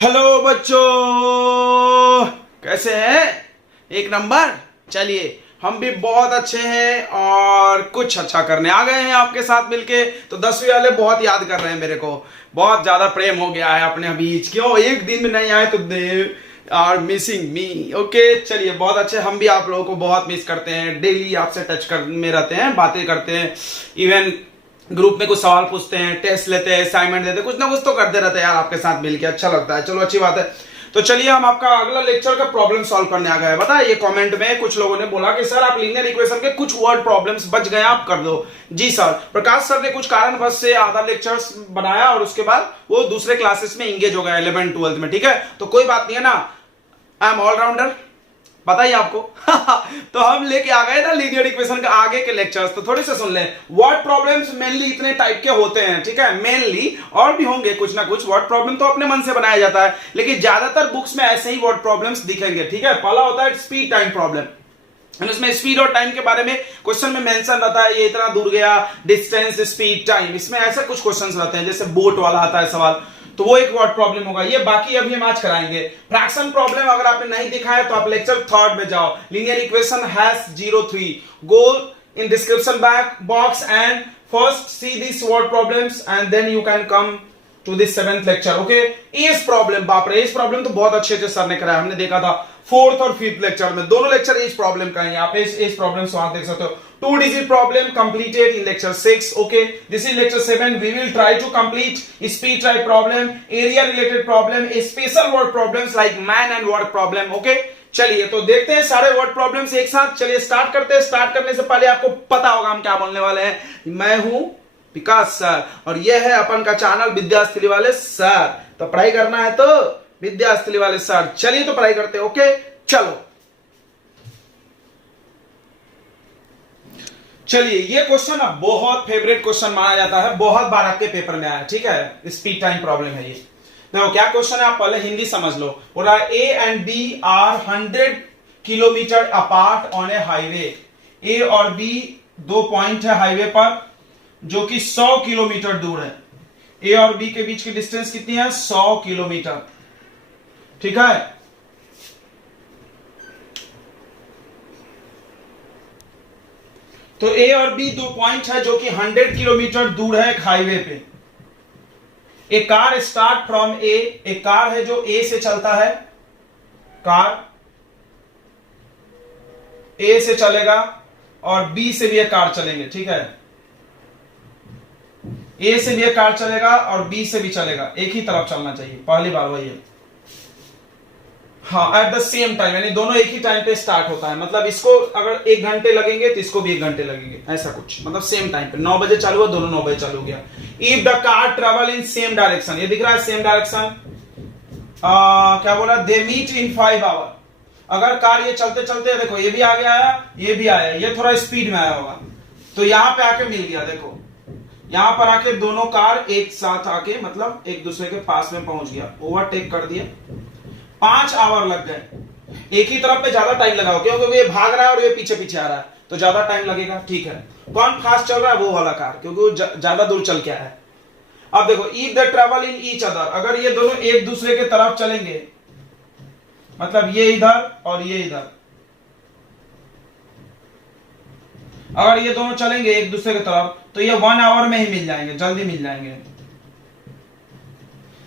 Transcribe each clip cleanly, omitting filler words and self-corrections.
Hello बच्चों, कैसे हैं? एक नंबर। चलिए, हम भी बहुत अच्छे हैं और कुछ अच्छा करने आ गए हैं आपके साथ मिलके। तो 10वीं वाले बहुत याद कर रहे हैं मेरे को, बहुत ज्यादा प्रेम हो गया है अपने बीच। क्यों एक दिन में नहीं आए तो they are missing me. Okay, चलिए बहुत अच्छे। हम भी आप लोगों को बहुत मिस करते हैं, डेली आपसे टच कर में रहते हैं, बातें करते हैं, इवन ग्रुप में कुछ सवाल पूछते हैं, टेस्ट लेते हैं, असाइनमेंट देते हैं, कुछ ना कुछ तो करते रहते हैं यार आपके साथ मिलके। अच्छा लगता है। चलो अच्छी बात है। तो चलिए, हम आपका अगला लेक्चर का प्रॉब्लम सॉल्व करने आ गए हैं। बताइए, कमेंट में कुछ लोगों ने बोला कि सर आप लीनियर इक्वेशन के कुछ वर्ड प्रॉब्लम्स बच गए, आप कर दो। जी सर, प्रकाश सर ने कुछ कारणवश से आधा लेक्चर्स बनाया और उसके बाद वो दूसरे क्लासेस में इंगेज हो गया 11 12 में। ठीक है, तो कोई बात नहीं है ना, आई एम ऑलराउंडर, बताइए आपको। तो हम लेके आ गए ना लीनियर इक्वेशन के आगे के लेक्चर्स, तो थोड़ी से सुन लें। वर्ड प्रॉब्लम्स मेनली इतने टाइप के होते हैं, ठीक है, मेनली और भी होंगे कुछ ना कुछ। वर्ड प्रॉब्लम तो अपने मन से बनाया जाता है, लेकिन ज्यादातर बुक्स में ऐसे ही वर्ड प्रॉब्लम्स दिखेंगे। ठीक है, पहला होता है स्पीड टाइम प्रॉब्लम। इसमें स्पीड और टाइम के बारे में क्वेश्चन में मेंशन रहता है, ये इतना दूर गया, डिस्टेंस, स्पीड, टाइम। इसमें ऐसे कुछ क्वेश्चंस रहते हैं, जैसे बोट वाला आता है सवाल, तो वो एक वर्ड प्रॉब्लम होगा। ये बाकी अभी हम आज कराएंगे। फ्रैक्शन प्रॉब्लम अगर आपने नहीं देखा है तो आप लेक्चर 3 में जाओ। Linear equation hash 03, go in description box and first see this word problems and then you can come to this 7th lecture. Okay, age problem, बाप रे, एज प्रॉब्लम तो बहुत अच्छे से सर ने कराया, हमने देखा था 4th और 5th लेक्चर में। दोनों लेक्चर एज प्रॉब्लम का है, आप एज प्रॉब्लम वहां देख सकते हो। 2 digit problem completed in lecture 6. Okay, this is lecture 7. We will try to complete speed type problem, area related problem, special word problems like man and word problem. Okay, चलिए तो देखते हैं सारे word problems एक साथ। चलिए start करते हैं। स्टार्ट करने से पहले आपको पता होगा हम क्या बोलने वाले हैं। मैं हूं विकास सर और यह है अपन का चैनल विद्यास्थली वाले सर। तो पढ़ाई करना है तो विद्यास्थली वाले सर। चलिए तो पढ़ाई करते हैं। ओके, चलो चलिए, ये क्वेश्चन अब बहुत फेवरेट क्वेश्चन माना जाता है, बहुत बार आपके पेपर में आया। ठीक है, स्पीड टाइम प्रॉब्लम है ये। देखो क्या क्वेश्चन है, आप पहले हिंदी समझ लो। बोला A and B are 100 kilometre apart on a highway. A और बी दो पॉइंट है हाईवे पर जो कि 100 किलोमीटर दूर है। ए और बी के बीच की डिस्टेंस कितनी है? 100 किलोमीटर। ठीक है, तो ए और बी दो पॉइंट है जो कि 100 किलोमीटर दूर है एक हाईवे पे। ए कार स्टार्ट फ्रॉम ए, एक कार है जो ए से चलता है, कार ए से चलेगा और बी से भी एक कार चलेंगे। ठीक है, ए से भी एक कार चलेगा और बी से भी चलेगा, एक ही तरफ चलना चाहिए, पहली बार वही है। हाँ, एट द सेम टाइम, यानी दोनों एक ही टाइम पे स्टार्ट होता है। मतलब इसको अगर 1 घंटे लगेंगे तो इसको भी 1 घंटे लगेंगे, ऐसा कुछ। मतलब सेम टाइम पे 9 बजे चालू हुआ, दोनों 9 बजे चालू हो गया। If the car travel in same direction, ये दिख रहा है सेम डायरेक्शन। क्या बोला? They meet in 5 hour. अगर कार ये चलते चलते, देखो ये भी आगे आया, ये भी आया, ये थोड़ा स्पीड में आया होगा, तो यहां पे आके मिल गया। देखो यहां पर आके दोनों कार एक साथ आके मतलब एक दूसरे के पास में पहुंच गया, ओवरटेक कर दिया। 5 आवर लग गए। एक ही तरफ पे ज्यादा टाइम लगाओ, क्योंकि ये भाग रहा है और ये पीछे पीछे आ रहा है, तो ज्यादा टाइम लगेगा। ठीक है, कौन फास्ट चल रहा है? वो वाला कार, क्योंकि वो ज्यादा दूर चल के आया है। अब देखो, if the travel in each other, अगर ये दोनों एक दूसरे के तरफ चलेंगे, मतलब ये इधर और ये इधर, अगर ये दोनों चलेंगे एक दूसरे की तरफ तो ये 1 आवर में ही मिल जाएंगे, जल्दी मिल जाएंगे।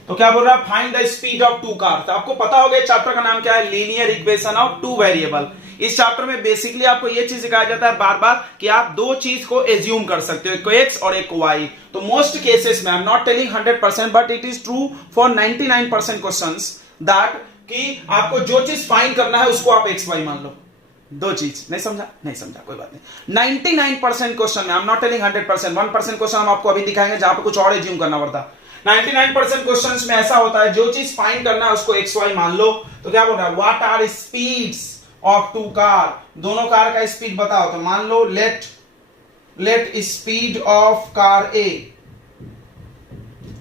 तो क्या बोल रहा है? Find the speed of 2 car. तो आपको पता होगा चैप्टर का नाम क्या है? Linear equation of 2 variable. इस चैप्टर में बेसिकली आपको यह चीज सिखाया जाता है बार बार कि आप दो चीज को एज्यूम कर सकते हो, एक को एक्स और एक को वाई। तो मोस्ट केसेस में, I am not telling 100%, but it is true for 99% questions that कि आपको जो चीज फाइंड करना है उसको आप एक्स वाई मान लो। दो चीज नहीं समझा? नहीं समझा, कोई बात नहीं। 99% क्वेश्चन में, I am not telling 100%, 1% question हम आपको अभी दिखाएंगे जहां पे कुछ और एज्यूम करना पड़ता। 99% क्वेश्चंस में ऐसा होता है, जो चीज फाइंड करना है उसको एक्स वाई मान लो। तो क्या बोल रहा है? What are speeds of 2 car, दोनों कार का स्पीड बताओ। तो मान लो let speed of car A,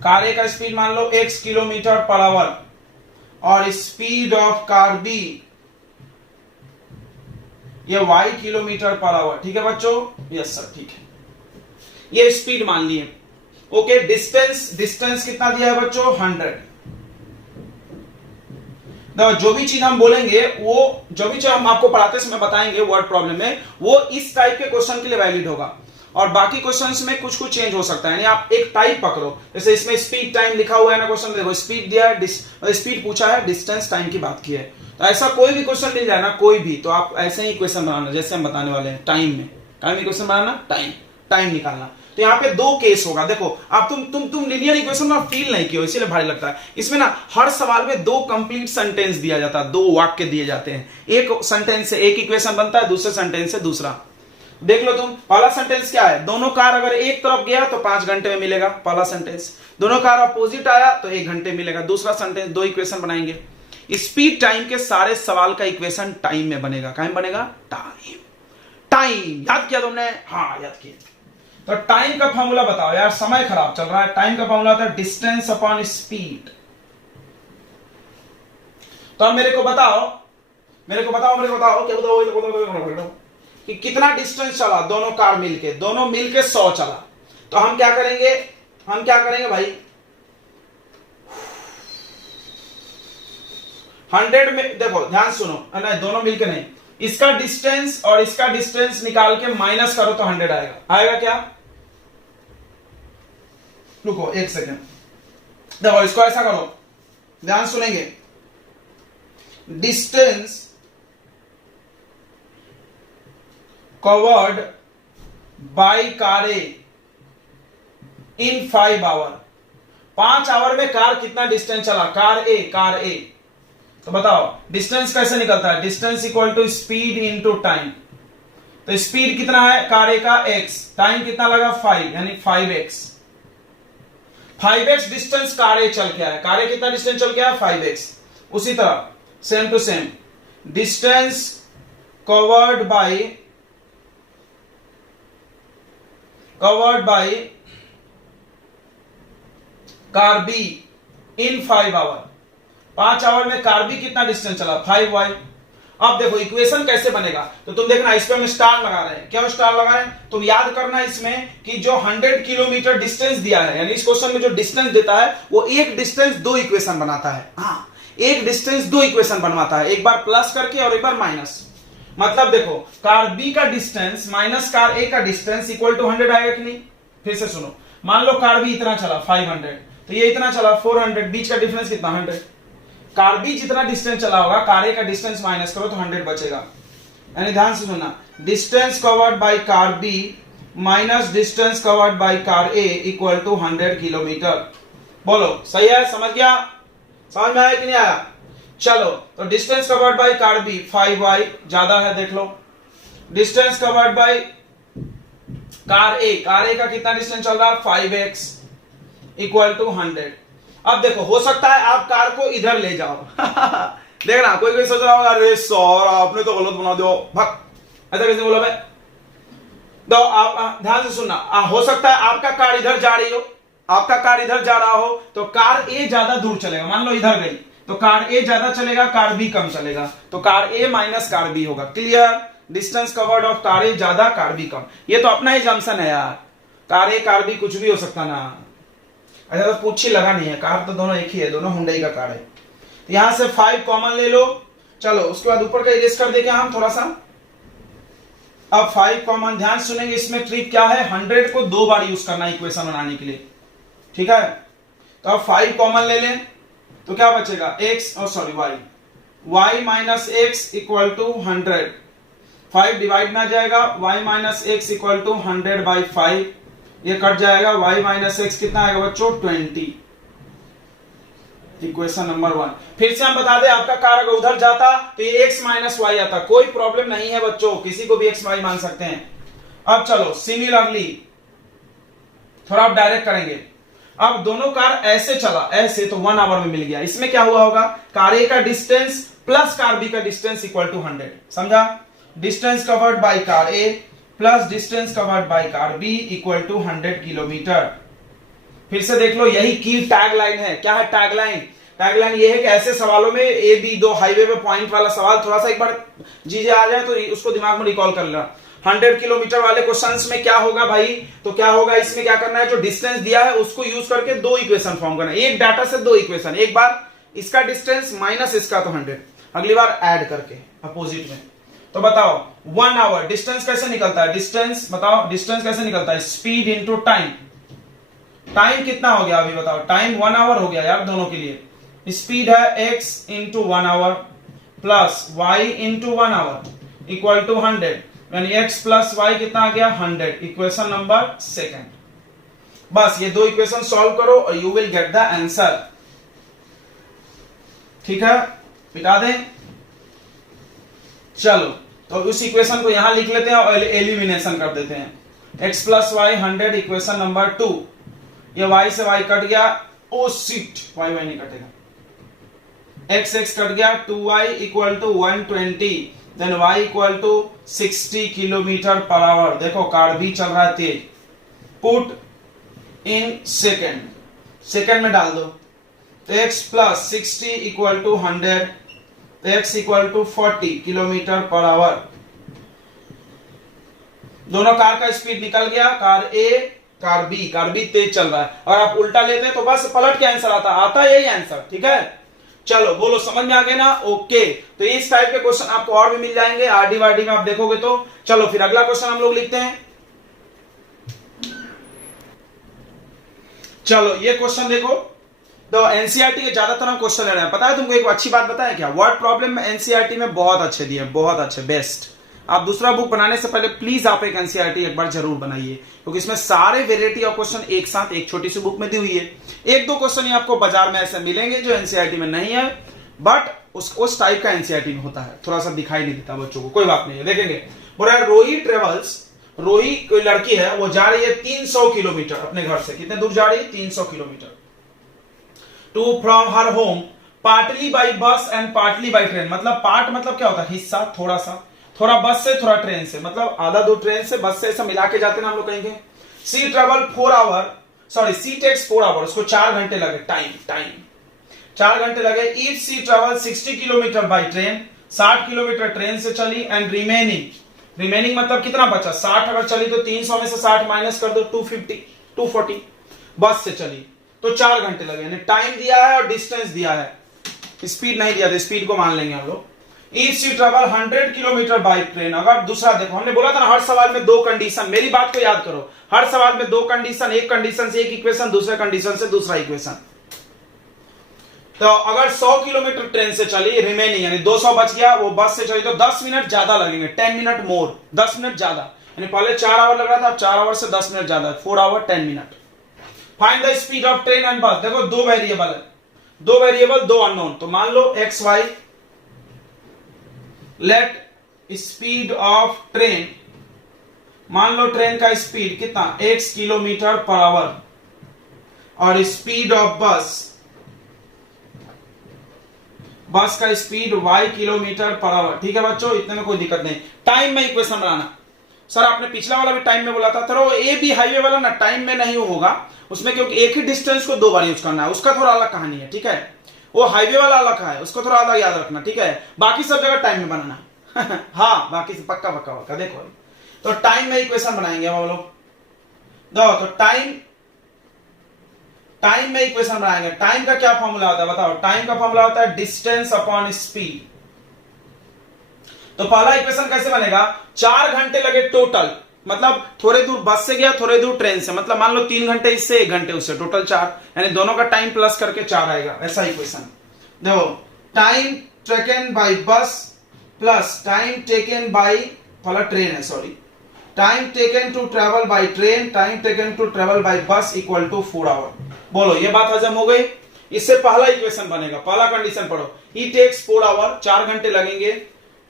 car A का स्पीड मान लो x किलोमीटर पर आवर, और स्पीड ऑफ कार बी ये y किलोमीटर पर आवर। ठीक है बच्चों? यस सर, ठीक है, ये स्पीड मान लिए। ओके, डिस्टेंस कितना दिया है बच्चों? 100। देखो जो भी चीज हम बोलेंगे, वो जो भी चीज हम आपको पढ़ाते समय बताएंगे वर्ड प्रॉब्लम में, वो इस टाइप के क्वेश्चन के लिए वैलिड होगा, और बाकी क्वेश्चंस में कुछ कुछ चेंज हो सकता है। यानी आप एक टाइप पकड़ो, जैसे इसमें स्पीड टाइम लिखा हुआ है ना क्वेश्चन, देखो स्पीड दिया है, स्पीड पूछा है, डिस्टेंस टाइम की बात की है, तो ऐसा कोई भी क्वेश्चन मिल जाए ना, कोई भी, तो आप ऐसे ही क्वेश्चन बनाना जैसे हम बताने वाले हैं। टाइम में क्वेश्चन बनाना, टाइम निकालना। तो यहाँ पे दो केस होगा। देखो आप तुम लिनियर इक्वेशन में फील नहीं किए, इसीलिए भारी लगता है। इसमें ना हर सवाल में दो कंप्लीट सेंटेंस दिया जाता है, दो वाक्य दिए जाते हैं। एक सेंटेंस से एक इक्वेशन बनता है, दूसरे सेंटेंस से दूसरा। देख लो तुम, पहला सेंटेंस क्या है, दोनों कार अगर एक तरफ गया तो 5 घंटे में मिलेगा, पहला सेंटेंस। दोनों कार अपोजिट आया तो 1 घंटे मिलेगा, दूसरा सेंटेंस। दो इक्वेशन बनाएंगे। स्पीड टाइम के सारे सवाल का इक्वेशन टाइम में बनेगा। क्या बनेगा? टाइम। याद किया तुमने? हाँ याद किया। तो टाइम का फॉर्मूला बताओ यार, समय खराब चल रहा है। टाइम का फॉर्मूला होता है डिस्टेंस अपॉन स्पीड। तो अब मेरे को बताओ क्या बताओ कि कितना डिस्टेंस चला दोनों कार मिलके, दोनों मिलके 100 चला। तो हम क्या करेंगे भाई, 100 में, देखो ध्यान सुनो, नहीं दोनों मिलके नहीं, इसका डिस्टेंस और इसका डिस्टेंस निकाल के माइनस करो तो 100 आएगा क्या? रुको 1 सेकेंड, देखो इसको ऐसा करो, ध्यान सुनेंगे। Distance covered by car A in 5 hour. 5 hour में कार कितना डिस्टेंस चला? Car A. तो बताओ डिस्टेंस कैसे निकलता है? Distance equal to speed into time. तो स्पीड कितना है कार ए का? x। टाइम कितना लगा? 5, यानी 5x। 5x डिस्टेंस कार ए चल के आया। कार ए कितना डिस्टेंस चल के आया? 5x। उसी तरह same to same, distance covered by car B in 5 hour. 5 hour में कार बी कितना डिस्टेंस चला? 5y। अब देखो इक्वेशन कैसे बनेगा, तो तुम देखना इस पे हम स्टार लगा रहे हैं। क्यों स्टार लगा रहे हैं? तुम याद करना इसमें कि जो 100 किलोमीटर डिस्टेंस दिया है, यानी इस क्वेश्चन में जो डिस्टेंस देता है वो एक डिस्टेंस 2 इक्वेशन बनाता है। हाँ, एक डिस्टेंस 2 इक्वेशन बनवाता है, एक बार प्लस करके और एक बार माइनस। मतलब देखो कार बी का डिस्टेंस माइनस कार ए का डिस्टेंस इक्वल टू 100 आएगा कि नहीं? फिर से सुनो, मान लो कार बी इतना चला 500, तो ये इतना चला 400, बीच का डिफरेंस कितना? 100। कार बी जितना डिस्टेंस चला होगा, कार ए का डिस्टेंस माइनस करो तो 100 बचेगा। यानी ध्यान से सुनना, distance covered by car B minus distance covered by car A equal to 100 kilometre. बोलो सही है? समझ गया? समझ में आया कि नहीं आया? चलो, तो distance covered by car B 5y ज्यादा है, देख लो। Distance covered by car A का कितना डिस्टेंस चल रहा है? 5x equal to 100। अब देखो हो सकता है आप कार को इधर ले जाओ देखना कोई सोच रहा होगा, अरे सर आपने तो गलत बना दिया, भग, ऐसा कैसे बोला भाई? तो आप ध्यान से सुनना, हो सकता है आपका कार इधर जा रही हो, आपका कार इधर जा रहा हो, तो कार ए ज्यादा दूर चलेगा। मान लो इधर गई तो कार ए ज्यादा चलेगा, कार बी कम चलेगा, तो car A minus car B होगा। Clear? Distance covered of car A ज्यादा, कार बी कम। ये तो अपना ही जम्पशन है यार, कार ए कार बी कुछ भी हो सकता ना। अच्छा तो पूछ ही लगा नहीं है, कार तो दोनों एक ही है, दोनों हुंडई का कार है। तो यहां से 5 कॉमन ले लो। चलो उसके बाद ऊपर का इरेज कर देंगे हम थोड़ा सा। अब 5 कॉमन, ध्यान सुनेंगे, इसमें ट्रिक क्या है, 100 को 2 बार यूज करना इक्वेशन बनाने के लिए, ठीक है? तो अब 5 कॉमन ले लें तो क्या बचेगा? y minus x equal to 100। 5 divide में आ जाएगा, y minus x equal to 100 by 5, ये कट जाएगा। y माइनस एक्स कितना आएगा बच्चों? 20। Equation number 1। फिर से हम बता दें, आपका कार अगर उधर जाता तो ये x माइनस वाई आता, कोई प्रॉब्लम नहीं है बच्चों, किसी को भी x y मान सकते हैं। अब चलो सिमिलरली थोड़ा आप डायरेक्ट करेंगे। अब दोनों कार ऐसे चला, ऐसे, तो 1 आवर में मिल गया। इसमें क्या हुआ होगा? कार ए का डिस्टेंस प्लस कार बी का डिस्टेंस इक्वल टू 100। समझा? Distance covered by car A plus distance covered by car B equal to 100 kilometre. फिर से देख लो, यही की टैग लाइन है। क्या है टैग लाइन? टैग लाइन ये है कि ऐसे सवालों में ए बी दो हाईवे पे पॉइंट वाला सवाल थोड़ा सा एक बार जीजे आ जाए तो उसको दिमाग में रिकॉल कर लेना। 100 किलोमीटर वाले क्वेश्चंस में क्या होगा भाई? तो क्या होगा, इसमें क्या करना है, जो डिस्टेंस दिया है उसको यूज करके 2 इक्वेशन फॉर्म करना है। एक डाटा से 2 इक्वेशन, एक बार इसका डिस्टेंस माइनस इसका तो 100, अगली बार ऐड करके अपोजिट में। तो बताओ 1 आवर डिस्टेंस कैसे निकलता है, डिस्टेंस बताओ, डिस्टेंस कैसे निकलता है, स्पीड इंटू टाइम। टाइम कितना हो गया अभी बताओ, टाइम 1 आवर हो गया यार दोनों के लिए। स्पीड है x into 1 hour plus y into 1 hour equal to 100, यानी x प्लस y कितना आ गया 100, इक्वेशन नंबर सेकंड। बस ये दो इक्वेशन सॉल्व करो और you will get the answer. ठीक है, मिटा दें। चलो तो उस इक्वेशन को यहां लिख लेते हैं और एलिमिनेशन कर देते हैं। x plus y 100 equation number 2, ये y से y कट गया, ओ शिट y नहीं कटेगा, x कट गया, 2y equal to 120, then y equal to 60 kilometre पर आवर। देखो कार भी चल रहा है तेज। पुट इन सेकेंड, सेकेंड में डाल दो, तो x प्लस 60 इक्वल टू 100, तो x इक्वल टू 40 किलोमीटर पर आवर। दोनों कार का स्पीड निकल गया, कार ए कार बी तेज चल रहा है, और आप उल्टा लेते हैं तो बस पलट के आंसर आता यही आंसर। ठीक है, चलो बोलो समझ में आ गया ना? ओके, तो इस टाइप के क्वेश्चन आपको और भी मिल जाएंगे आरडी वारडी में, आप देखोगे तो। चलो फिर अगला क्वेश्चन हम लोग लिखते हैं। चलो ये क्वेश्चन देखो, तो एनसीईआरटी के ज्यादातर हम क्वेश्चन ले रहे हैं। पता है तुमको एक अच्छी बात बताएं क्या, वर्ड प्रॉब्लम में एनसीईआरटी में बहुत अच्छे दिए, बहुत अच्छे, बेस्ट। आप दूसरा बुक बनाने से पहले प्लीज आप एक एनसीईआरटी एक बार जरूर बनाइए, क्योंकि इसमें सारे वेराइटी ऑफ क्वेश्चन एक साथ एक छोटी सी बुक में दी हुई है। एक दो क्वेश्चन ही आपको बाजार में ऐसे मिलेंगे जो एनसीईआरटी में नहीं है, बट उस टाइप का एनसीईआरटी में होता है, थोड़ा सा दिखाई नहीं देता बच्चों को, कोई बात नहीं है, देखेंगे। बोल रहा है रोही ट्रेवल्स, रोही कोई लड़की है, वो जा रही है 300 किलोमीटर अपने घर से। कितने दूर जा रही है? 300 kilometre. To from her home partly by bus and partly by train. मतलब पार्ट मतलब क्या होता है? हिस्सा, थोड़ा सा, थोड़ा बस से थोड़ा ट्रेन से, मतलब आधा दूर ट्रेन से, बस से, ऐसा मिला के जाते ना हम लोग कहेंगे। C travel 4 hour, sorry C takes 4 hour, उसको 4 घंटे लगे, टाइम 4 घंटे लगे। If C travel 60 kilometre by train, 60 kilometre train से चली, एंड रिमेनिंग मतलब कितना बचा? 60 अगर चली तो 300 में से 60 माइनस कर दो, 240 बस से चली, तो 4 घंटे लगे। यानी टाइम दिया है और डिस्टेंस दिया है, स्पीड नहीं दिया, तो स्पीड को मान लेंगे हम लोग। If C travel 100 kilometre by train, अगर दूसरा देखो, हमने बोला था ना हर सवाल में दो कंडीशन, मेरी बात को याद करो, हर सवाल में दो कंडीशन, एक कंडीशन से एक इक्वेशन, दूसरे कंडीशन से दूसरा इक्वेशन। तो अगर 100 किलोमीटर ट्रेन से चली, रिमेनिंग यानी 200 बच गया, वो बस से चली, तो 10 मिनट ज्यादा लगेंगे, 10 मिनट मोर, 10 मिनट ज्यादा। यानी पहले 4 आवर लग रहा था, 4 आवर से 10 मिनट ज्यादा, 4 hour 10 minute. Find the speed of train and bus. देखो दो वेरिएबल है, दो वेरिएबल, दो अननोन, तो मान लो X Y. Let speed of train, मान लो ट्रेन का स्पीड कितना? x किलोमीटर पर आवर, और स्पीड ऑफ बस का स्पीड y किलोमीटर पर आवर। ठीक है बच्चों, इतने में कोई दिक्कत नहीं। टाइम में इक्वेशन बनाना। सर आपने पिछला वाला भी टाइम में बोला था, तो ए बी हाईवे वाला ना टाइम में नहीं होगा उसमें, क्योंकि एक ही डिस्टेंस को 2 बार यूज करना है, उसका थोड़ा अलग कहानी है। ठीक है, वो हाईवे वाला अलग है, उसको थोड़ा अलग याद रखना। ठीक है, बाकी सब जगह टाइम में बनाना। हाँ बाकी से पक्का देखो। तो टाइम में इक्वेशन बनाएंगे हम लोग, तो टाइम में इक्वेशन बनाएंगे। टाइम का क्या फॉर्मूला होता है बताओ? टाइम का फॉर्मूला होता है डिस्टेंस अपॉन स्पीड। तो पहला इक्वेशन कैसे बनेगा? 4 घंटे लगे टोटल, मतलब थोड़े दूर बस से गया, थोड़े दूर ट्रेन से, मतलब मान लो 3 घंटे इससे, 1 घंटे उससे, टोटल 4, यानी दोनों का टाइम प्लस करके 4 आएगा। ऐसा इक्वेशन देखो, time taken by bus plus time taken by, पहला ट्रेन है sorry, time taken to travel by train, time taken to travel by bus equal to 4 hour. बोलो ये बात हजम हो गई? इससे पहला इक्वेशन बनेगा, पहला कंडीशन पढ़ो, ही टेक्स 4 आवर, 4 घंटे लगेंगे।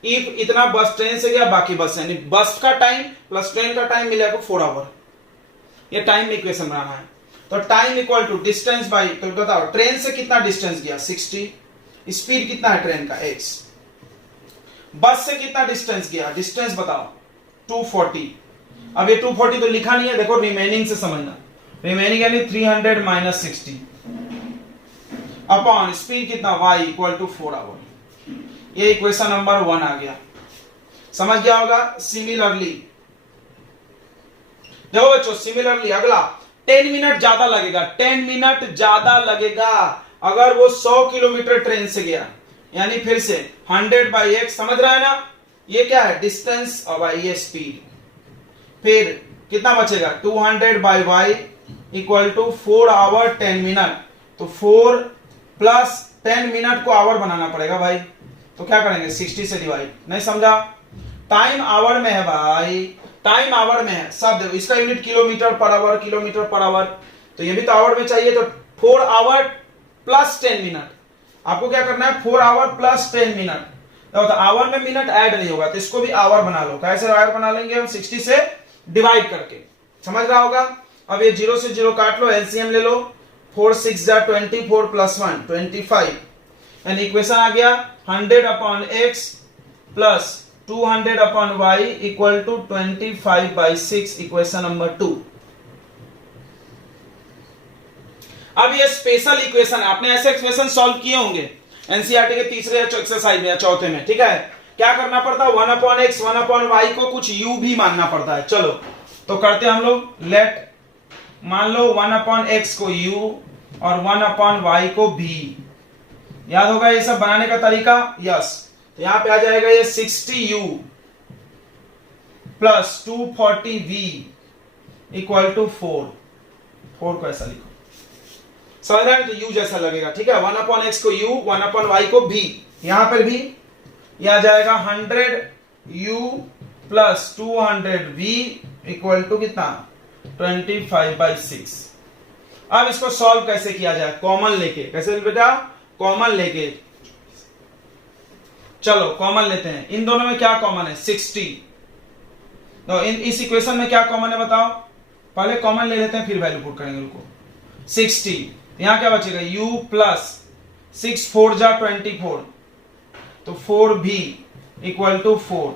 इफ इतना बस ट्रेन से गया, बाकी बस, यानी बस का टाइम प्लस ट्रेन का टाइम मिलेगा 4 आवर। ये टाइम में इक्वेशन बनाना है। तो time equal to distance by, तो बताओ ट्रेन से कितना डिस्टेंस गया? 60, स्पीड कितना है ट्रेन का? x। बस से कितना डिस्टेंस गया? डिस्टेंस बताओ 240। अब ये 240 तो लिखा नहीं है, देखो रिमेनिंग से समझना, रिमेनिंग यानी 300 माइनस 60 अपॉन स्पीड कितना? y equal to 4 hour. ये इक्वेशन नंबर 1 आ गया, समझ गया होगा। सिमिलरली देखो बच्चों, सिमिलरली अगला 10 मिनट ज्यादा लगेगा, 10 मिनट ज्यादा लगेगा। अगर वो 100 किलोमीटर ट्रेन से गया, यानी फिर से 100/x, समझ रहा है ना, ये क्या है डिस्टेंस और ये स्पीड। फिर कितना बचेगा 200/y equal to 4 hour 10 minute. तो 4 प्लस 10 मिनट को आवर बनाना पड़ेगा भाई, तो क्या करेंगे 60 से डिवाइड। नहीं समझा, टाइम आवर में है भाई, टाइम आवर में है शब्द, इसका unit kilometre per hour, kilometre per hour, तो ये भी तो आवर में चाहिए। तो 4 आवर प्लस 10 मिनट, आपको क्या करना है 4 आवर प्लस 10 मिनट। तो आवर में मिनट ऐड नहीं होगा, तो इसको भी आवर बना लो। कैसे आवर बना लेंगे हम, 60 से डिवाइड करके, समझ रहा होगा। अब ये 0 से 0 काट लो, एलसीएम ले लो, 4 6 जा 24 प्लस 1 25, यानी इक्वेशन आ गया 100/x plus 200/y equal to 25/6, equation number 2। अब ये स्पेशल इक्वेशन है, आपने ऐसे इक्वेशन सॉल्व किए होंगे एनसीईआरटी के तीसरे एक्सरसाइज में या चौथे में, ठीक है। क्या करना पड़ता है 1/x 1/y को कुछ u भी मानना पड़ता है। चलो तो करते हैं हम लोग, लेट मान लो 1/x को u और 1/y को v। याद होगा ये सब बनाने का तरीका, यस। तो यहां पे आ जाएगा ये 60u plus 240v equal to 4 को ऐसा लिखो, समझ रहे हैं, तो u जैसा लगेगा, ठीक है। 1/x को u 1/y को v, यहां पर भी यह आ जाएगा 100u plus 200v equal to कितना 25/6। अब इसको सॉल्व कैसे किया जाए, कॉमन लेके। कैसे बेटा, कॉमन लेके, चलो कॉमन लेते हैं। इन दोनों में क्या कॉमन है 60, तो इस इक्वेशन में क्या कॉमन है बताओ, पहले कॉमन ले लेते हैं फिर वैल्यू पुट करेंगे। रुको 60, यहां क्या बचेगा u प्लस 6 4 जा 24, तो 4v इक्वल टू 4,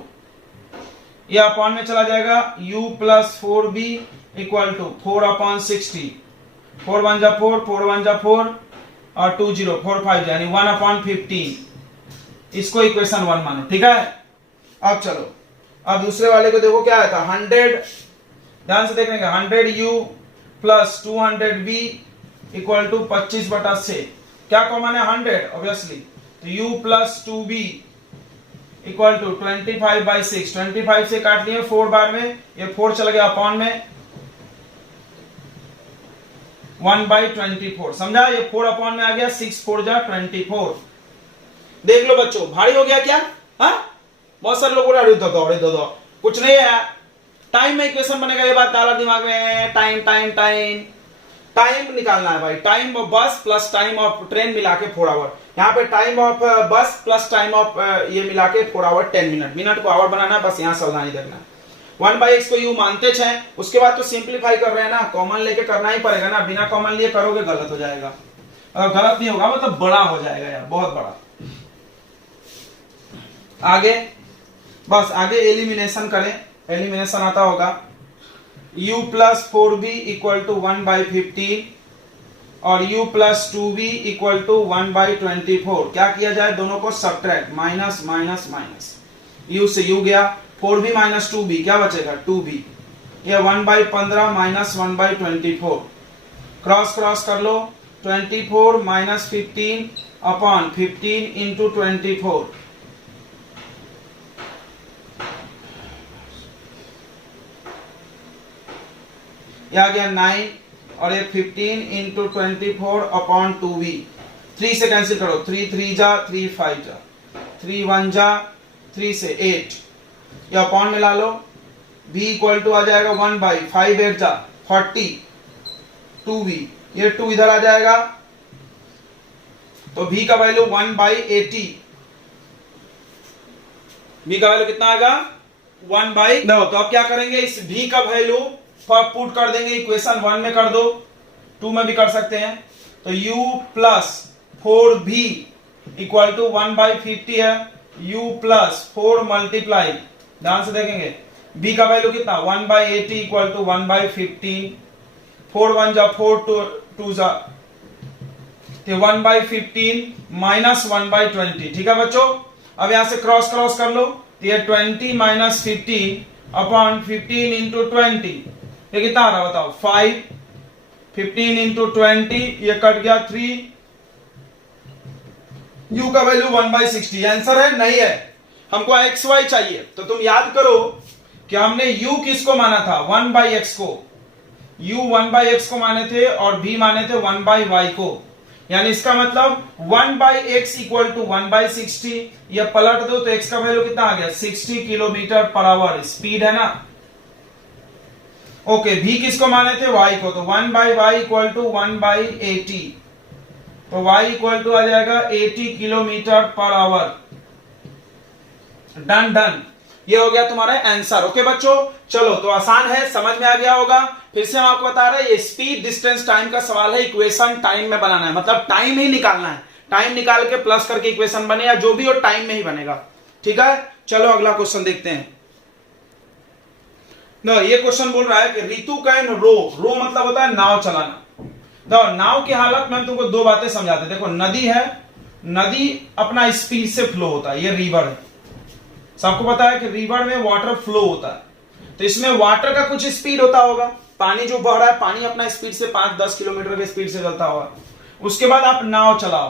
ये अपॉन में चला जाएगा u plus 4v equal to 4/60, 4 1 जा 4, 4 1 जा 4 और 2 0 4 5 यानी 1/15। इसको इक्वेशन 1 मानो, ठीक है। अब चलो, अब दूसरे वाले को देखो क्या आया था 100, ध्यान से देखेंगे 100u plus 200v equal to 25/6। क्या कॉमन है 100 ऑब्वियसली, तो u plus 2v equal to 25/6। 25 से काट लिए 4 बार में, ये 4 चला गया अपॉन में 1/24, समझा। ये 4 अपॉन में आ गया, 6 4 जा 24। देख लो बच्चों, भारी हो गया क्या, हाँ। बहुत सारे लोग बोल दो कुछ नहीं है, टाइम में इक्वेशन बनेगा, ये बात डाला दिमाग में। टाइम टाइम टाइम टाइम निकालना है भाई, टाइम ऑफ बस प्लस टाइम ऑफ ट्रेन मिला के 4 आवर। यहाँ पे टाइम ऑफ बस प्लस टाइम ऑफ ये मिला के 4 आवर 10 मिनट, मिनट को आवर बनाना है, बस यहाँ सावधानी रखना है। 1/x को u मानते हैं, उसके बाद तो सिंप्लीफाई कर रहे हैं ना, कॉमन लेके करना ही पड़ेगा ना, बिना कॉमन लिए करोगे गलत हो जाएगा। अगर गलत नहीं होगा मतलब बड़ा हो जाएगा यार, बहुत बड़ा। आगे बस आगे एलिमिनेशन करें, एलिमिनेशन आता होगा। u plus 4v equal to 1/15 और u plus 2v equal to 1/24। क्या किया जाए, दोनों को subtract, minus minus minus, u से u गया, 4v माइनस 2v क्या बचेगा 2v, ये 1/15 माइनस 1/24, क्रॉस क्रॉस कर लो, 24 माइनस 15 अपॉन 15 इंटू 24, ये आ गया 9 और एक 15 इंटू 24 अपॉन 2v। 3 से कैंसिल करो, 3 3 जा 3 5 जा, 3 1 जा 3 से 8, ये अपॉन में ला लो, v इक्वल टू आ जाएगा 1/5 8 जा 40 2v, ये 2 इधर आ जाएगा, तो v का वैल्यू 1/80, v का वैल्यू कितना आएगा 1/9। तो अब क्या करेंगे, इस v का वैल्यू पुट कर देंगे इक्वेशन 1 में, कर दो 2 में भी कर सकते हैं। तो u plus 4v equal to 1/50 है, u प्लस 4 मल्टीप्लाई, ध्यान से देखेंगे v का वैल्यू कितना 1/80 इक्वल टू 1/15, 4 1 जा 4 2 जा 1/15 माइनस 1/20, ठीक है बच्चों। अब यहां से क्रॉस क्रॉस कर लो, तो ये 20 माइनस 15 अपॉन 15 इंटू 20, ये कितना आ रहा बताओ 5, 15 इंटू 20 ये कट गया 3, u का वैल्यू 1/60। आंसर है नहीं है, हमको एक्स वाई चाहिए। तो तुम याद करो कि हमने u किसको माना था, 1/x को, u 1/x को माने थे और v माने थे 1/y को। यानी इसका मतलब 1/x इक्वल टू 1/60। ये पलट दो तो x का वैल्यू कितना आ गया, 60 किलोमीटर पर आवर स्पीड है ना। ओके, v किसको माने थे, y को, तो 1/y इक्वल टू 1/80। तो y इक्वल टू आ जाएगा 80 kilometre per hour. Done done, ये हो गया तुम्हारा आंसर। ओके बच्चों, चलो तो आसान है, समझ में आ गया होगा। फिर से हम आपको बता रहे हैं ये स्पीड डिस्टेंस टाइम का सवाल है, इक्वेशन टाइम में बनाना है, मतलब टाइम ही निकालना है, टाइम निकाल के प्लस करके इक्वेशन बने या जो भी हो टाइम में ही बनेगा। ठीक है, चलो अगला क्वेश्चन देखते हैं। ना ये क्वेश्चन बोल रहा है कि रितु कैन रो, रो मतलब होता है नाव चलाना। तो नाव की हालत में हम तुमको दो बातें समझाते हैं। देखो नदी है, नदी अपना स्पीड से फ्लो होता है, ये रिवर है, सबको पता है कि रिवर में वाटर फ्लो होता है। तो इसमें वाटर का कुछ स्पीड होता होगा, पानी जो बह रहा है, पानी अपना स्पीड से 5-10 किलोमीटर के स्पीड से चलता होगा। उसके बाद आप नाव चलाओ,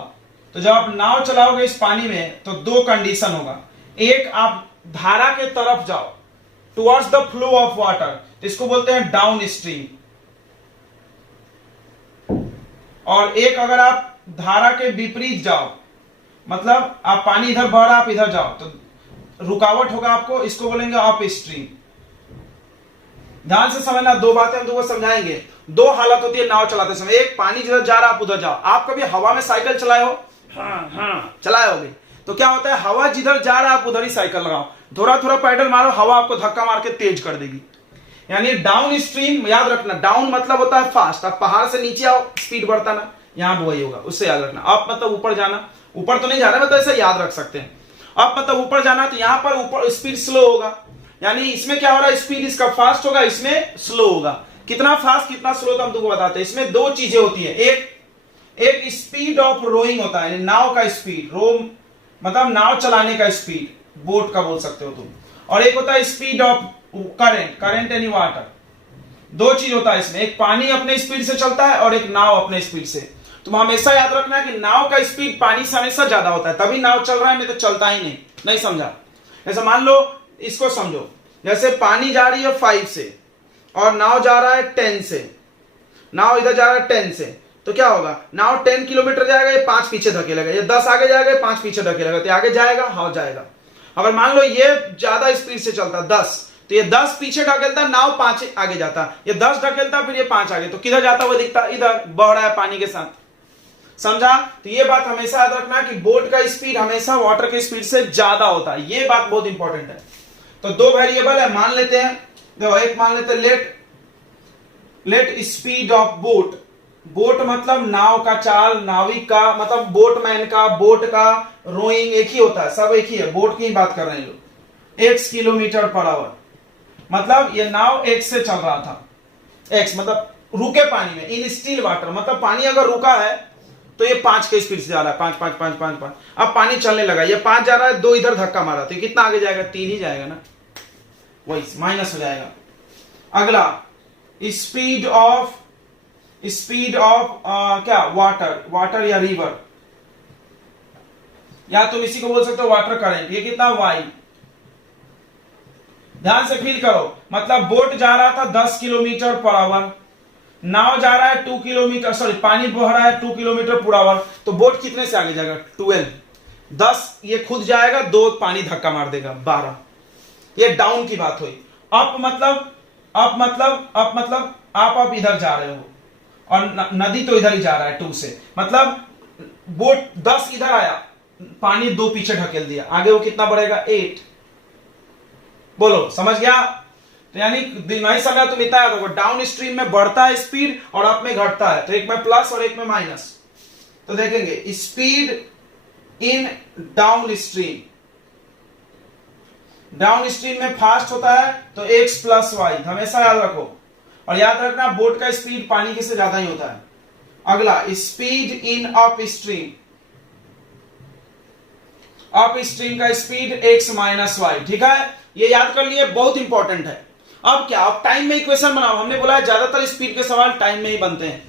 तो जब आप नाव चलाओगे इस पानी में तो दो कंडीशन होगा। एक, आप धारा के तरफ जाओ, towards the flow of water, तो इसको बोलते हैं डाउन स्ट्रीम। और एक, अगर आप धारा के विपरीत जाओ, मतलब आप पानी इधर बह रहा, आप इधर जाओ, तो रुकावट होगा आपको, इसको बोलेंगे अप स्ट्रीम। ध्यान से समझना, दो बातें हम तुमको समझाएंगे। दो हालत होती है नाव चलाते समय, एक पानी जिधर जा रहा आप उधर जाओ। आप कभी हवा में साइकिल चलाए हो? हाँ चलाए होगे। तो क्या होता है, हवा जिधर जा रहा है आप उधर ही साइकिल लगाओ, थोड़ा थोड़ा पैडल मारो, हवा आपको धक्का मार के तेज कर देगी। यानी डाउन स्ट्रीम, याद रखना, डाउन मतलब होता है फास्ट, आप पहाड़ से नीचे आओ स्पीड बढ़ता ना, यहां भी वही होगा, उससे याद रखना। अप मतलब ऊपर जाना, ऊपर तो नहीं जा रहा, मतलब ऐसे याद रख सकते हैं। अप मतलब ऊपर जाना, तो यहां पर ऊपर स्पीड स्लो होगा। यानी इसमें क्या हो रहा है, स्पीड इसका फास्ट होगा, इसमें स्लो होगा। कितना फास्ट कितना स्लो तो हम तुमको बताते हैं। इसमें दो चीजें होती है, एक स्पीड ऑफ रोइंग होता है, नाव का स्पीड, रो मतलब नाव चलाने का स्पीड, बोट का बोल सकते हो तुम। और एक होता है स्पीड ऑफ करंट, करंट यानी वाटर। दो चीज होता है इसमें, एक पानी अपने स्पीड से चलता है और एक नाव अपने स्पीड से। तुम हमेशा याद रखना है कि नाव का स्पीड पानी से हमेशा ज्यादा होता है, तभी नाव चल रहा है, नहीं तो चलता ही नहीं। नहीं समझा? जैसे मान लो, इसको समझो, जैसे पानी जा रही है 5 से और नाव जा रहा है 10 से, नाव इधर जा रहा है 10 से, तो क्या होगा, नाव 10 किलोमीटर जाएगा, ये 5 पीछे धकेलेगा, ये 10 आगे जाएगा, ये 5 पीछे धकेलेगा, तो आगे जाएगा, हाँ जाएगा। अगर मान लो ये ज्यादा स्पीड से चलता 10, तो ये 10 पीछे ढकेलता, नाव 5 आगे जाता, ये 10 ढकेलता, फिर ये 5 आगे, तो किधर जाता वो दिखता, इधर बह रहा है पानी के साथ। समझा? तो ये बात हमेशा याद रखना कि बोट का स्पीड हमेशा वाटर के स्पीड से ज्यादा होता है, ये बात बहुत इंपॉर्टेंट है। तो दो वेरिएबल है, मान लेते हैं, देखो एक मान लेते हैं, late speed of boat, boat मतलब नाव का चाल, नाविक का मतलब बोटमैन का, बोट का, रोइंग एक ही होता है, सब एक ही है, बोट की ही बात कर रहे हैं लोग। x किलोमीटर पर आवर, मतलब ये नाव x से चल रहा था, x मतलब रुके पानी में, इन स्टिल वाटर मतलब पानी अगर रुका है तो ये 5 के स्पीड से जा रहा है, 5 5 5 5 5। अब पानी चलने लगा, ये 5 जा रहा है, 2 इधर धक्का मारा, तो कितना आगे जाएगा, 3 ही जाएगा ना, वही माइनस हो जाएगा। अगला स्पीड ऑफ क्या, वाटर या रिवर, या तुम इसी को बोल सकते हो वाटर करंट, ये कितना y। ध्यान से फील करो, मतलब बोट जा रहा था 10 किलोमीटर पर आवर, नाव जा रहा है 2 किलोमीटर, सॉरी पानी बह रहा है 2 किलोमीटर पर आवर, तो बोट कितने से आगे जाएगा, 12। 10 ये खुद जाएगा, 2 पानी धक्का मार देगा, 12। ये डाउन की बात हुई। अप मतलब आप इधर जा रहे हो और नदी तो इधर ही जा रहा है 2 से, मतलब बोट 10 इधर आया, पानी 2 पीछे ढकेल दिया, आगे वो कितना बढ़ेगा, 8। बोलो समझ गया? तो यानी नहीं समझा तुम इतना याद रखो, डाउन स्ट्रीम में बढ़ता है स्पीड और अप में घटता है, तो एक में प्लस और एक में माइनस। तो देखेंगे speed in down stream, downstream में फास्ट होता है तो x प्लस वाई, हमेशा याद रखो। और याद रखना बोट का स्पीड पानी के से ज्यादा ही होता है। अगला speed in up stream, upstream का स्पीड x माइनस वाई। ठीक है, ये याद कर लिए, बहुत इंपॉर्टेंट है। अब क्या, अब टाइम में इक्वेशन बनाओ। हमने बोला है ज्यादातर स्पीड के सवाल टाइम में ही बनते हैं,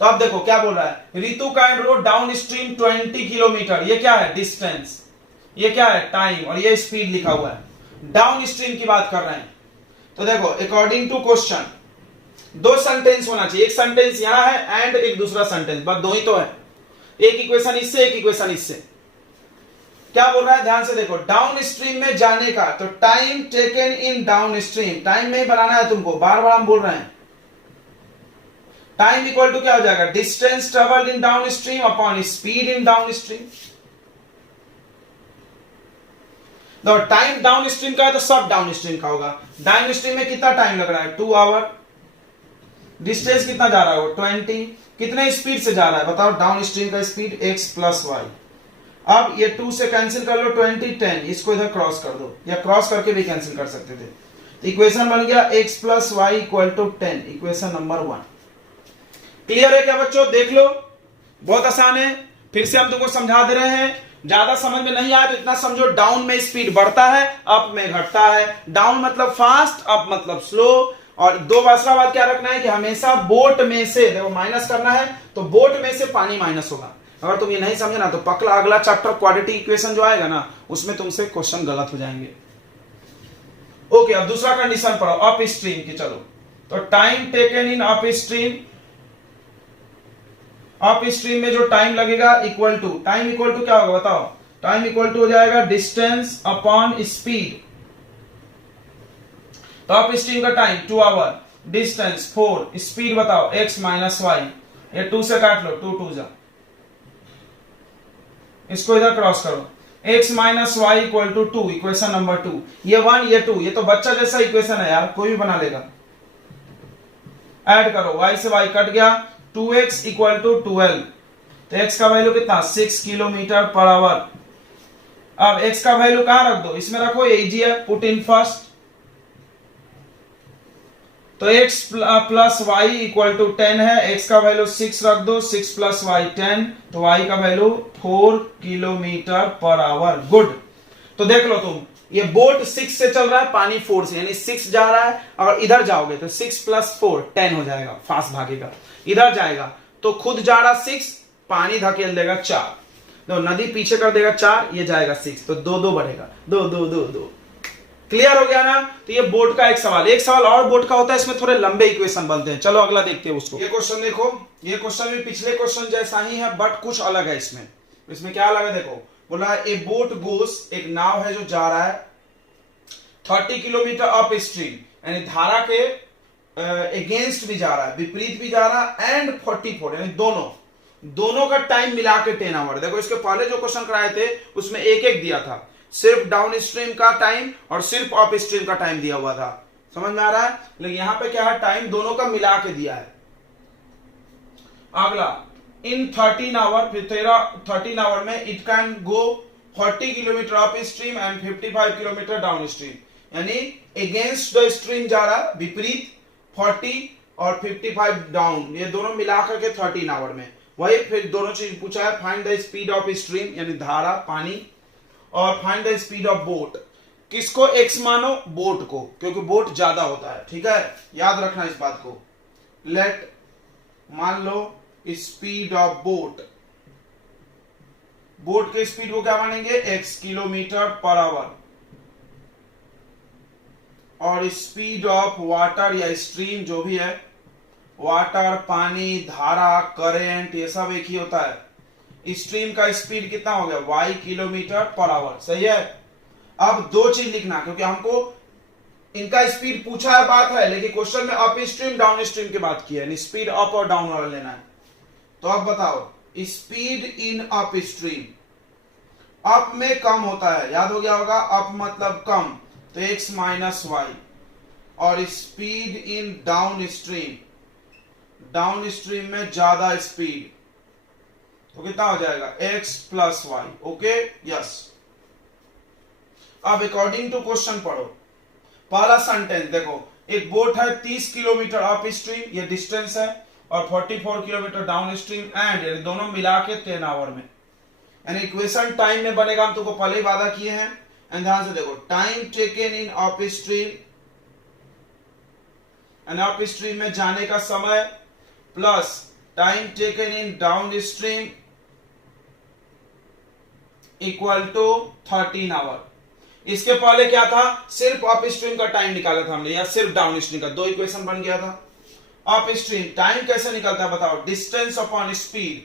तो अब देखो क्या बोल रहा है, Ritu can row downstream 20 kilometre. ये क्या है, डिस्टेंस, ये क्या है, टाइम, और ये स्पीड लिखा हुआ है। डाउन स्ट्रीम की बात कर रहे हैं। तो देखो अकॉर्डिंग टू क्वेश्चन दो सेंटेंस होना चाहिए, एक सेंटेंस यहां है एंड एक दूसरा सेंटेंस, बस दो ही तो है, एक इक्वेशन इससे एक इक्वेशन इससे। क्या बोल रहा है, ध्यान से देखो, डाउन स्ट्रीम में जाने का, तो time taken in down stream, time में ही बनाना है तुमको, बार बार हम बोल रहे हैं। टाइम इक्वल टू क्या हो जाएगा, distance travelled in down stream upon speed in down stream. तो टाइम डाउन स्ट्रीम का है तो सब डाउन स्ट्रीम का होगा। डाउन स्ट्रीम में कितना टाइम लग रहा है, 2 आवर। डिस्टेंस कितना जा रहा है, 20। कितने स्पीड से जा रहा है बताओ, डाउन स्ट्रीम का स्पीड x प्लस वाई। अब ये 2 से कैंसिल कर लो, 20 10, इसको इधर क्रॉस कर दो, या क्रॉस करके भी कैंसिल कर सकते थे। तो इक्वेशन बन गया x plus y equal to 10, equation number 1। Clear है क्या बच्चों, देख लो बहुत आसान है। फिर से हम तुमको समझा दे रहे हैं, ज्यादा समझ में नहीं आया तो इतना समझो, डाउन में स्पीड बढ़ता है, अप में घटता है। डाउन मतलब फास्ट, अप मतलब स्लो। और दो दूसरा बात क्या रखना है कि हमेशा बोट में से, देखो माइनस करना है तो बोट में से पानी माइनस होगा। अगर तुम ये नहीं समझे ना तो पकड़ा अगला चैप्टर क्वाड्रेटिक इक्वेशन जो आएगा ना, उसमें तुमसे क्वेश्चन गलत हो जाएंगे। ओके, अब दूसरा कंडीशन पढ़ो, अप स्ट्रीम की। चलो, तो time taken in up stream, upstream में जो टाइम लगेगा equal to, time equal to क्या होगा बताओ, टाइम इक्वल टू हो जाएगा डिस्टेंस अपॉन स्पीड। तो अप स्ट्रीम का टाइम 2 आवर, डिस्टेंस 4, स्पीड बताओ x माइनस वाई। ये 2 से काट लो, 2 2 जा, इसको इधर क्रॉस करो, x minus y equal to 2, equation number 2। ये 1 ये 2, ये तो बच्चा जैसा इक्वेशन है यार, कोई भी बना लेगा। ऐड करो, y से y कट गया, 2x इक्वल टू 12। तो x का वैल्यू कितना, 6 किलोमीटर पर आवर। अब x का वैल्यू कहां रख दो, इसमें रखो, इजी है, पुट इन फर्स्ट। तो x plus y equal to 10 है, x का वैल्यू 6 रख दो, 6 प्लस वाई 10, तो y का value 4 kilometre per hour. Good. तो देख लो तुम, ये बोट 6 से चल रहा है, पानी 4 से, यानी 6 जा रहा है। अगर इधर जाओगे तो 6 प्लस 4 10 हो जाएगा, फास्ट भागेगा। इधर जाएगा तो खुद जा रहा 6, पानी धकेल देगा 4, तो नदी पीछे कर देगा 4, ये जाएगा 6, तो 2 2 बढ़ेगा, 2 2 2 2। क्लियर हो गया ना। तो ये बोर्ड का एक सवाल और बोर्ड का होता है, इसमें थोड़े लंबे इक्वेशन बनते हैं। चलो अगला देखते हैं उसको। ये क्वेश्चन देखो, ये क्वेश्चन भी पिछले क्वेश्चन जैसा ही है बट कुछ अलग है। इसमें क्या अलग है देखो, बोला ए बोट गोस, एक नाव है जो जा रहा है 30 किलोमीटर अप स्ट्रीम, यानी धारा के अगेंस्ट भी जा रहा है, विपरीत भी जा रहा है, एंड 44, यानी दोनों का टाइम मिला के 10 आवर। देखो इसके पहले जो क्वेश्चन कराए थे उसमें एक एक दिया था, सिर्फ डाउन स्ट्रीम का टाइम और सिर्फ अप स्ट्रीम का टाइम दिया हुआ था। समझ में आ रहा है, लेकिन यहां पे क्या है, टाइम दोनों का मिला के दिया है। अगला, इन 13 आवर, फिर 13 आवर में it can go 40 kilometre up stream and 55 kilometre down stream, यानी अगेंस्ट द स्ट्रीम जा रहा, विपरीत 40 और 55 डाउन, ये दोनों मिलाकर के 13 आवर में। वही फिर दोनों चीज पूछा है, find the speed of stream, यानी धारा पानी, और find the speed of boat. किसको x मानो, बोट को, क्योंकि बोट ज्यादा होता है। ठीक है, याद रखना इस बात को। लेट मान लो स्पीड ऑफ बोट, बोट के स्पीड को क्या मानेंगे, x किलोमीटर पर आवर, और स्पीड ऑफ वाटर या स्ट्रीम जो भी है, वाटर पानी, धारा, करेंट, ये सब एक ही होता है। स्ट्रीम का स्पीड कितना हो गया, y किलोमीटर पर आवर। सही है। अब दो चीज लिखना, क्योंकि हमको इनका स्पीड पूछा है, बात है, लेकिन क्वेश्चन में अप स्ट्रीम डाउन स्ट्रीम की बात की है, स्पीड अप और डाउन वाला लेना है। तो अब बताओ, speed in up stream, up में कम होता है, याद हो गया होगा, अप मतलब कम, तो x माइनस वाई, और speed in down stream, downstream में ज्यादा स्पीड, तो कितना हो जाएगा, x plus y. Okay, yes. अब अकॉर्डिंग टू क्वेश्चन पढ़ो। पहला सेंटेंस देखो, एक बोट है 30 किलोमीटर अप स्ट्रीम, ये डिस्टेंस है, और 44 किलोमीटर डाउन स्ट्रीम, एंड यानी दोनों मिला के 10 आवर में, यानी इक्वेशन टाइम में बनेगा, हम तुमको पहले ही वादा किए हैं। एंड ध्यान से देखो, time taken in up stream, and upstream में जाने का समय, plus time taken in down stream equal to 13 hour. इसके पहले क्या था, सिर्फ अप स्ट्रीम का टाइम निकाला था हमने, या सिर्फ डाउन स्ट्रीम का, दो इक्वेशन बन गया था। अप स्ट्रीम टाइम कैसे निकलता है बताओ, distance upon speed.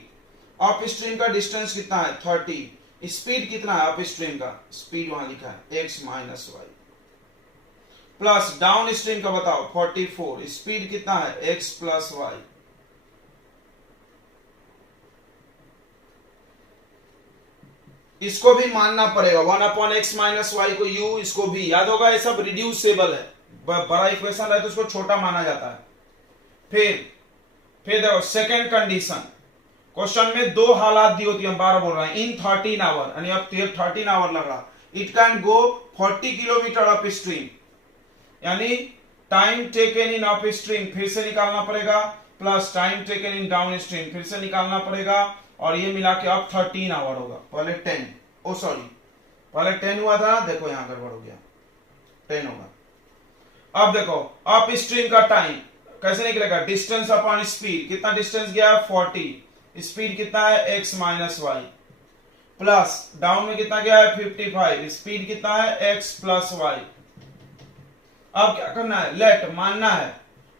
Up stream का डिस्टेंस कितना है 30, स्पीड कितना है अप स्ट्रीम का, स्पीड वहां लिखा है x minus y, plus downstream का बताओ 44, स्पीड कितना है x प्लस वाई। इसको भी मानना पड़ेगा 1 अपॉन एक्स माइनस वाई को u, इसको भी याद होगा, ये सब रिड्यूसेबल है, बड़ा इक्वेशन है तो उसको छोटा माना जाता है। फिर देखो सेकेंड कंडीशन, क्वेश्चन में दो हालात दी होती है, हम बार बोल रहे हैं, इन 13 आवर, यानी अब 13 आवर लग रहा, it can go 40 kilometre up stream, यानी time taken in up stream फिर से निकालना पड़ेगा, plus time taken in down stream फिर से निकालना पड़ेगा, और ये मिला के अब 13 आवर होगा। पहले 10, ओ सॉरी पहले 10 हुआ था, देखो यहां गड़बड़ हो गया, 10 होगा। अब देखो अप स्ट्रीम का टाइम कैसे निकलेगा, डिस्टेंस अपॉन स्पीड, कितना डिस्टेंस गया 40, स्पीड कितना है x minus y, plus down में कितना गया है 55, स्पीड कितना है x प्लस वाई। अब क्या करना है, लेट मानना है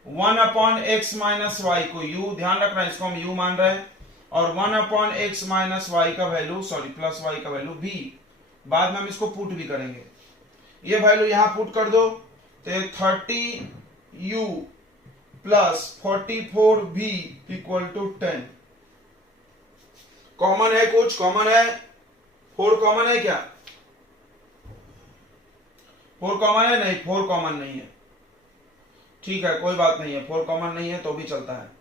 1 अपॉन एक्स माइनस वाई को u, ध्यान रखना है इसको हम u मान रहे हैं, और 1 अपॉन एक्स माइनस वाई का वैल्यू, सॉरी प्लस वाई का वैल्यू v, बाद में हम इसको पुट भी करेंगे, ये वैल्यू यहां पुट कर दो, तो 30u plus 44v equal to 10। Common है, कुछ कॉमन है, 4 कॉमन है क्या, 4 कॉमन है, नहीं 4 कॉमन नहीं है, ठीक है कोई बात नहीं है, 4 कॉमन नहीं है तो भी चलता है।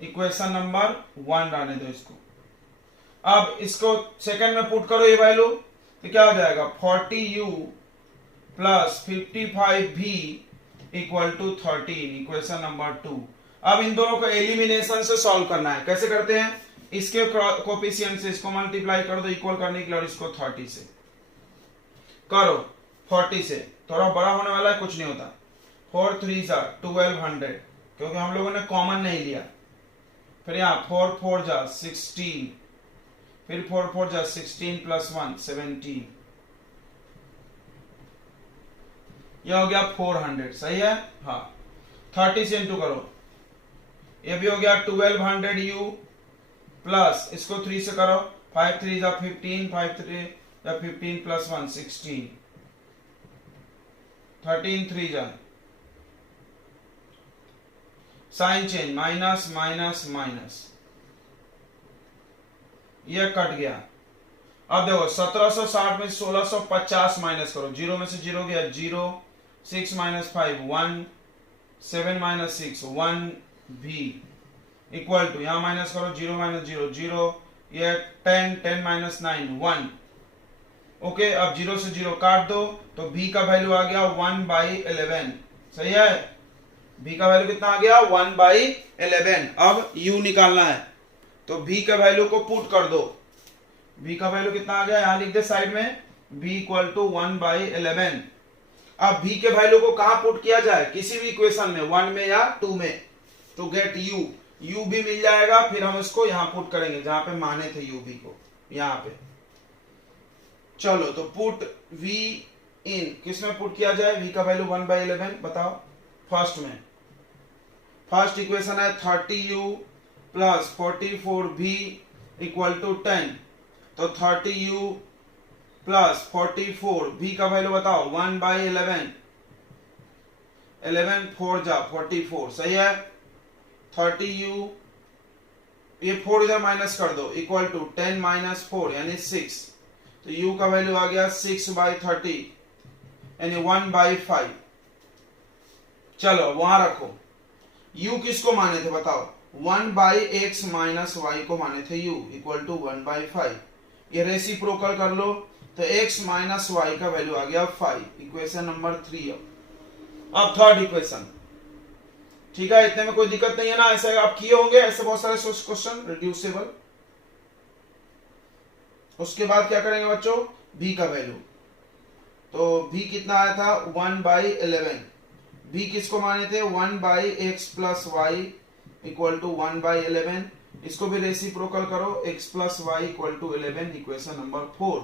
इक्वेशन नंबर 1 रहने दो इसको। अब इसको सेकंड में पुट करो ये वैल्यू, तो क्या हो जाएगा 40u plus 55v equal to 13, equation number 2। अब इन दोनों को एलिमिनेशन से सॉल्व करना है, कैसे करते हैं, इसके कोफिशिएंट से इसको मल्टीप्लाई कर दो इक्वल करने के लिए, और इसको 30 से करो, 40 से थोड़ा बड़ा होने वाला है, कुछ नहीं होता, 4 3 जा 1200, क्योंकि हम लोगों ने कॉमन नहीं लिया। फिर यहाँ 4 4 जा 16, फिर 4 4 जा 16 प्लस 1 17, यह हो गया 400, सही है, हाँ 30 से इंटू करो, ये भी हो गया 1200u प्लस इसको 3 से करो, 5 3 जा 15, 5 3 जा 15 प्लस 1 16, 13 3 जा sign change minus minus minus, ये कट गया। अब देखो 1760 में 1650 माइनस करो, 0 में से 0 गया 0, 6 minus 5 1, 7 minus 6 1 v equal to, यहां माइनस करो 0 माइनस 0 0, ये 10 10 माइनस 9 1। ओके, अब 0 से 0 काट दो, तो v का वैल्यू आ गया 1/11, सही है, v का वैल्यू कितना आ गया 1/11। अब u निकालना है, तो v का वैल्यू को पुट कर दो, v का वैल्यू कितना आ गया, यहां लिख दे साइड में, v इक्वल टू 1/11। अब v के वैल्यू को कहां पुट किया जाए, किसी भी इक्वेशन में, 1 में या 2 में, टू गेट u, u भी मिल जाएगा, फिर हम इसको यहां पुट करेंगे जहां पे माने थे u v को, यहां पे। चलो तो पुट v इन, किसमें पुट किया जाए, v का वैल्यू 1/11 बताओ, फर्स्ट में, फर्स्ट इक्वेशन है 30u plus 44v equal to 10, तो 30u प्लस 44, v का वैल्यू बताओ 1/11, 11 4 जा 44, सही है, 30u, ये 4 इधर माइनस कर दो, इक्वल टू 10 माइनस 4 यानी 6, तो u का वैल्यू आ गया 6/30 यानी 1/5। चलो वहां रखो, u किसको माने थे बताओ, 1/x माइनस वाई को माने थे u इक्वल टू 1/5, ये रेसिप्रोकल कर लो, तो x माइनस वाई का वैल्यू आ गया 5, इक्वेशन नंबर 3। अब थर्ड इक्वेशन, ठीक है, इतने में कोई दिक्कत नहीं है ना, ऐसे आप किए होंगे ऐसे बहुत सारे क्वेश्चन रिड्यूसेबल। उसके बाद क्या करेंगे बच्चों, v का वैल्यू, तो v कितना आया था 1/11, v किसको माने थे 1/x plus y equal to 1/11। इसको भी रेसिप्रोकल करो, x plus y equal to 11, equation number 4।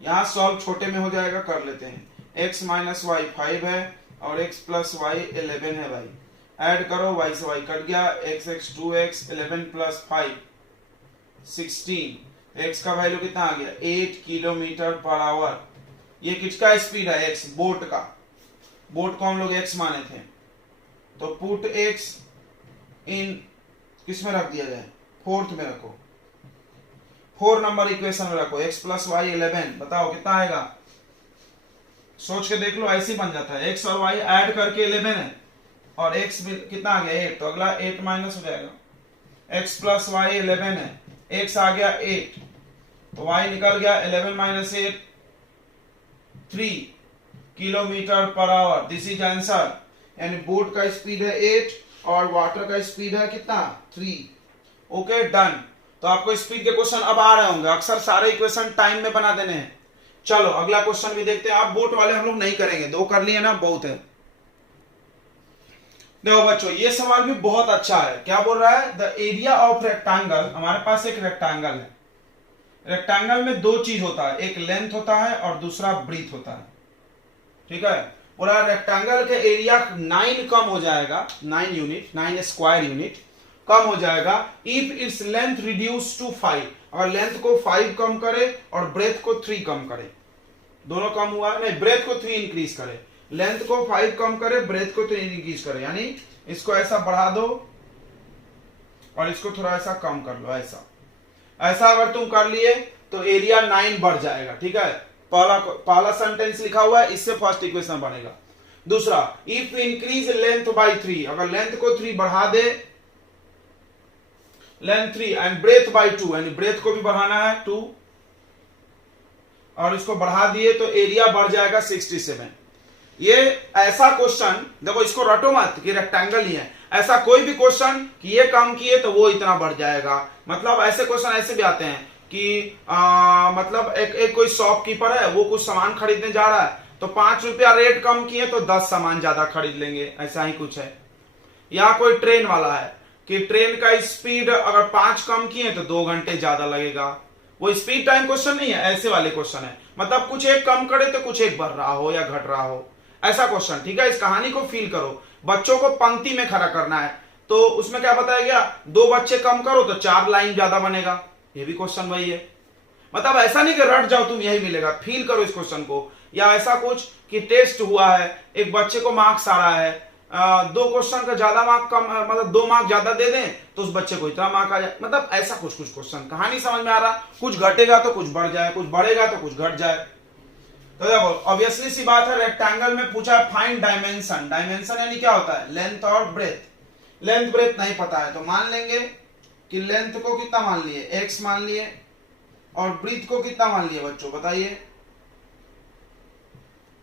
यहाँ सॉल्व छोटे में हो जाएगा, कर लेते हैं। x माइनस वाई 5 है और x प्लस वाई 11 है भाई। ऐड करो, y से y कट गया, x 2x, 11 प्लस 5 16। x का वैल्यू कितना आ गया 8 किलोमीटर पर आवर। ये किसका स्पीड है x, बोट का। बोट को हम लोग x माने थे, तो पुट x इन किस में रख दिया जाए, फोर्थ में रखो, 4 नंबर इक्वेशन में रखो। x प्लस वाई 11, बताओ कितना आएगा, सोच के देख लो, ऐसे ही बन जाता है। x और y ऐड करके 11 है और x कितना आ गया 8, तो अगला 8 माइनस हो जाएगा। x प्लस वाई 11 है, x आ गया 8, तो y निकल गया 11 minus 8 3 kilometre per hour. This is answer. यानी बोट का स्पीड है 8 और वाटर का स्पीड है कितना 3। Okay done. तो आपको स्पीड के क्वेश्चन अब आ रहे होंगे, अक्सर सारे इक्वेशन टाइम में बना देने हैं। चलो अगला क्वेश्चन भी देखते हैं। आप बोट वाले हम लोग नहीं करेंगे, 2 कर लिए ना, बहुत है। देखो बच्चों, ये सवाल भी बहुत अच्छा है। क्या बोल रहा है, द एरिया ऑफ रेक्टेंगल। हमारे पास एक रेक्टेंगल है, रेक्टेंगल में 2 चीज होता है, एक लेंथ होता है और दूसरा ब्रीथ होता है। ठीक है, पूरा रेक्टेंगल के एरिया 9 कम हो जाएगा, 9 यूनिट, 9 स्क्वायर यूनिट कम हो जाएगा if it's length reduce to 5। अगर लेंथ को 5 कम करे और ब्रेथ को 3 कम करे, दोनों कम हुआ है, नहीं ब्रेथ को 3 इंक्रीज करे, लेंथ को 5 कम करे, ब्रेथ को 3 इंक्रीज करे। यानी इसको ऐसा बढ़ा दो और इसको थोड़ा ऐसा कम कर लो, ऐसा अगर तुम कर लिए तो एरिया 9 बढ़ जाएगा। ठीक है, पहला सेंटेंस लिखा हुआ है, इससे फर्स्ट इक्वेशन बनेगा। दूसरा, इफ इंक्रीज लेंथ बाय 3, अगर लेंथ को 3 बढ़ा दे, लेंथ 3 एंड ब्रेथ बाय 2, यानी ब्रेथ को भी बढ़ाना है 2 और इसको बढ़ा दिए तो एरिया बढ़ जाएगा 67। ये ऐसा क्वेश्चन देखो, इसको रटो मत कि रेक्टेंगल ही है, ऐसा कोई भी क्वेश्चन कि ये कम किए तो वो इतना बढ़ जाएगा। मतलब ऐसे क्वेश्चन ऐसे भी आते हैं कि मतलब एक कोई शॉपकीपर है, वो कुछ सामान खरीदने जा रहा है, तो 5 रुपया रेट कम किए तो 10 सामान ज्यादा खरीद लेंगे, ऐसा ही कुछ है। या कोई ट्रेन वाला है कि ट्रेन का स्पीड अगर 5 कम किए तो 2 घंटे ज्यादा लगेगा। वो स्पीड टाइम क्वेश्चन नहीं है, ऐसे वाले क्वेश्चन है। मतलब कुछ एक कम करे तो कुछ एक बढ़ रहा हो या घट रहा हो, ऐसा क्वेश्चन। ठीक है, इस कहानी को फील करो। बच्चों को पंक्ति में खड़ा करना है, तो उसमें क्या बताया गया, 2 बच्चे कम करो तो 4 लाइन ज्यादा बनेगा। ये भी क्वेश्चन वही है। मतलब ऐसा नहीं कि रट जाओ तुम यही मिलेगा, फील करो इस क्वेश्चन को। या ऐसा कुछ कि टेस्ट हुआ है, एक बच्चे को मार्क्स आ रहा है, 2 क्वेश्चन का ज्यादा मार्क कम, मतलब 2 मार्क ज्यादा दे दें तो उस बच्चे को इतना मार्क आ जाए। मतलब ऐसा कुछ क्वेश्चन। कहानी समझ में आ रहा, कुछ घटेगा तो कुछ बढ़ जाए, कुछ बढ़ेगा तो कुछ घट जाए। तो देखो ऑब्वियसली सी बात है, रेक्टेंगल में पूछा फाइंड डायमेंशन। डायमेंशन यानी क्या होता है, लेंथ और ब्रेथ। लेंथ ब्रेथ नहीं पता है तो मान लेंगे कि लेंथ को कितना मान लिए, x मान लिए, और ब्रीथ को कितना मान लिए बच्चों बताइए,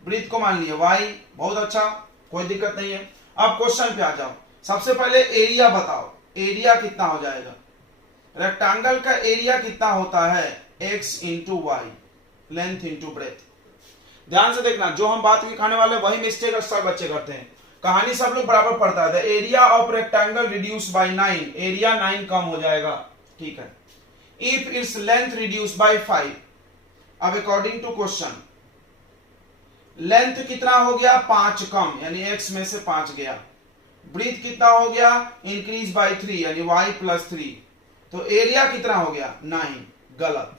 ब्रीथ को मान लिए y। बहुत अच्छा, कोई दिक्कत नहीं है। अब क्वेश्चन पे आ जाओ। सबसे पहले एरिया बताओ, एरिया कितना हो जाएगा, रेक्टेंगल का एरिया कितना होता है, x into y, length into breadth. ध्यान से देखना, जो हम बात दिखाने वाले वही मिस्टेक सब बच्चे करते हैं। कहानी सब लोग बराबर पढ़ता है। Area of rectangle reduce by 9, area 9 कम हो जाएगा। ठीक है, if it's length reduce by 5। अब अकॉर्डिंग टू क्वेश्चन, लेंथ कितना हो गया 5 कम, यानी x में से 5 गया। ब्रीथ कितना हो गया, इंक्रीज बाय 3, यानी y प्लस 3। तो एरिया कितना हो गया 9। गलत,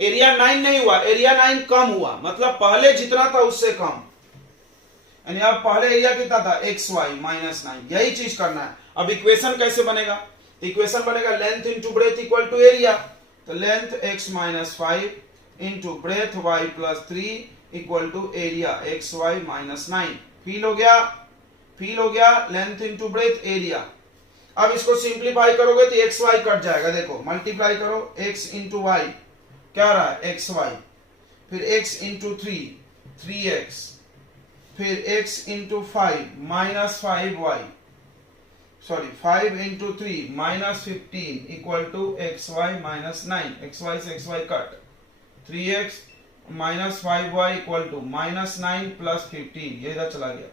एरिया 9 नहीं हुआ, एरिया 9 कम हुआ। मतलब पहले जितना था उससे कम, यानी अब पहले एरिया कितना था एक्स वाई माइनस 9। यही चीज करना है। अब इक्वेशन कैसे बनेगा, इक्वेशन बनेगा length into breadth equal to area. तो length x minus 5 into breadth y plus 3 equal to area X Y minus 9। Feel हो गया, फील हो गया, लेंथ इंटू ब्रेथ एरिया। अब इसको सिंप्लीफाई करोगे तो एक्स वाई कट जाएगा। देखो मल्टीप्लाई करो, x इंटू वाई क्या रहा है एक्स वाई, फिर x इंटू 3x, फिर x into 5 minus 5y, sorry 5 into 3 minus 15 equal to x Y minus 9। X y से x y cut, 3x minus 5y equal to minus 9 plus 15, ये इधर चला गया।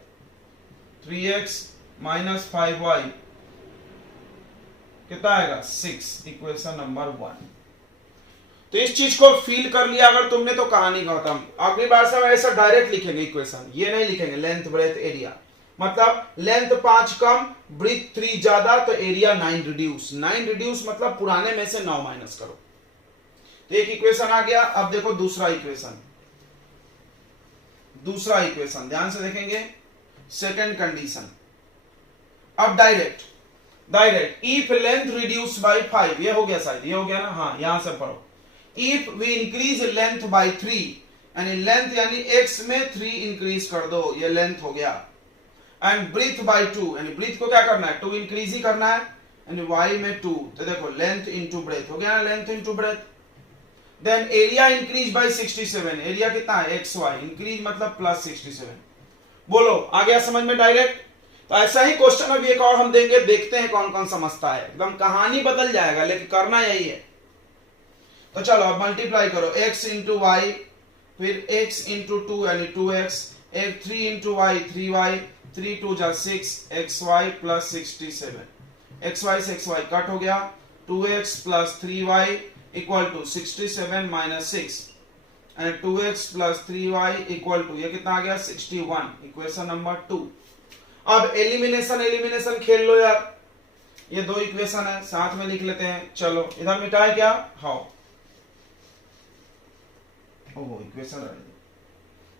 3x माइनस 5y कितना आएगा 6, equation number 1। तो इस चीज को फील कर लिया अगर तुमने तो कहानी खत्म। अगली बार से हम ऐसा डायरेक्ट लिखेंगे इक्वेशन, ये नहीं लिखेंगे लेंथ ब्रेथ एरिया। मतलब लेंथ 5 कम ब्रीथ 3 ज्यादा तो एरिया 9 रिड्यूस। 9 रिड्यूस मतलब पुराने में से 9 माइनस करो। तो एक इक्वेशन आ गया। अब देखो दूसरा इक्वेशन, दूसरा इक्वेशन ध्यान से देखेंगे। सेकंड कंडीशन, अब direct if length reduce by 5, ये हो गया शायद, ये हो गया ना, हाँ यहां से पढ़ो। If we increase length by 3, यानी लेंथ यानी x में 3 इंक्रीज कर दो, ये लेंथ हो गया। एंड ब्रीथ बाय 2, यानी ब्रीथ को क्या करना है 2 इंक्रीज ही करना है, यानी y में 2। तो देखो लेंथ इंटू ब्रेथ हो गया ना, length into breadth. Then area increase by 67, area कितना है xy, इंक्रीज मतलब प्लस 67। बोलो आ गया समझ में डायरेक्ट। तो ऐसा ही क्वेश्चन अभी एक और हम देंगे, देखते हैं कौन कौन समझता है। एकदम कहानी बदल जाएगा लेकिन करना यही है। तो चलो अब मल्टीप्लाई करो, x इंटू वाई, फिर x इंटू 2 यानी 2x, एक 3 इंटू वाई 3y, 3 2 जा 6 xy प्लस 67। xy से xy कट हो गया, 2x plus 3y equal to 67 minus 6, and 2x plus 3y equal to ये कितना आ गया 61, इक्वेशन नंबर 2। अब एलिमिनेशन खेल लो यार, ये दो इक्वेशन है साथ में लिख लेते हैं। चलो इधर मिटाए क्या, हाउ ओह इक्वेशन रह गई।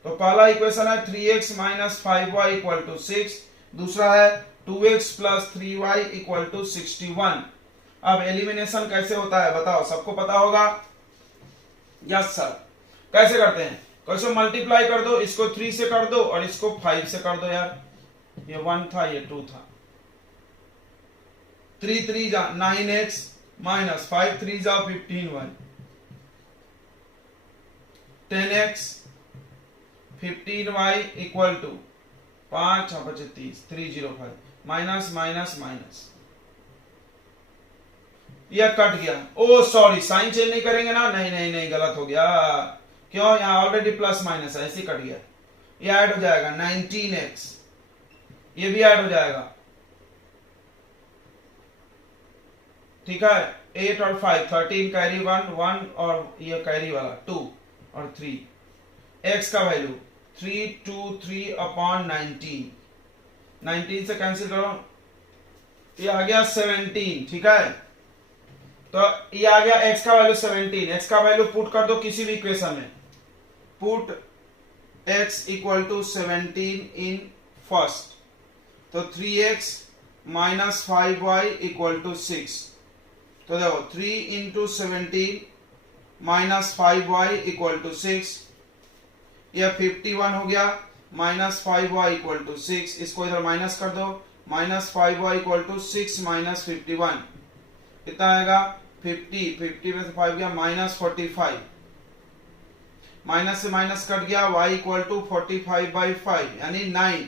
तो पहला इक्वेशन है 3x minus 5y equal to 6, दूसरा है 2x plus 3y equal to 61। अब एलिमिनेशन कैसे होता है बताओ, सबको पता होगा? Yes sir. कैसे करते हैं, कैसे मल्टीप्लाई कर दो, इसको 3 से कर दो और इसको 5 से कर दो यार। ये 1 था ये 2 था, 3 3 जा 9x माइनस 5 3 जा 15y, 10x 15y equal to 5 बचे 30, 305 माइनस माइनस माइनस, यह कट गया। ओ सॉरी साइन चेंज नहीं करेंगे ना, नहीं नहीं नहीं गलत हो गया। क्यों, यहां ऑलरेडी प्लस माइनस है, ऐसे कट गया। ये ऐड हो जाएगा 19x, ये भी ऐड हो जाएगा, ठीक है। 8 और 5 13 कैरी 1 1 और ये कैरी वाला 2 और 3, x का वैल्यू 3 2 3 अपॉन 19, 19 से कैंसिल करो, ये आ गया 17, ठीक है। तो ये आ गया x का वैल्यू 17, x का वैल्यू पुट कर दो किसी भी इक्वेशन में, put x equal to 17 in first, तो 3x minus 5y equal to 6। तो देखो 3 into 17 minus 5y equal to 6, यह 51 हो गया, माइनस 5y इक्वल टू 6, इसको इधर माइनस कर दो, minus 5y equal to 6 minus 51 कितना आएगा 50, 50 में से 5 गया माइनस 45, माइनस से माइनस कट गया, y इक्वल टू 45 बाई 5 यानी 9।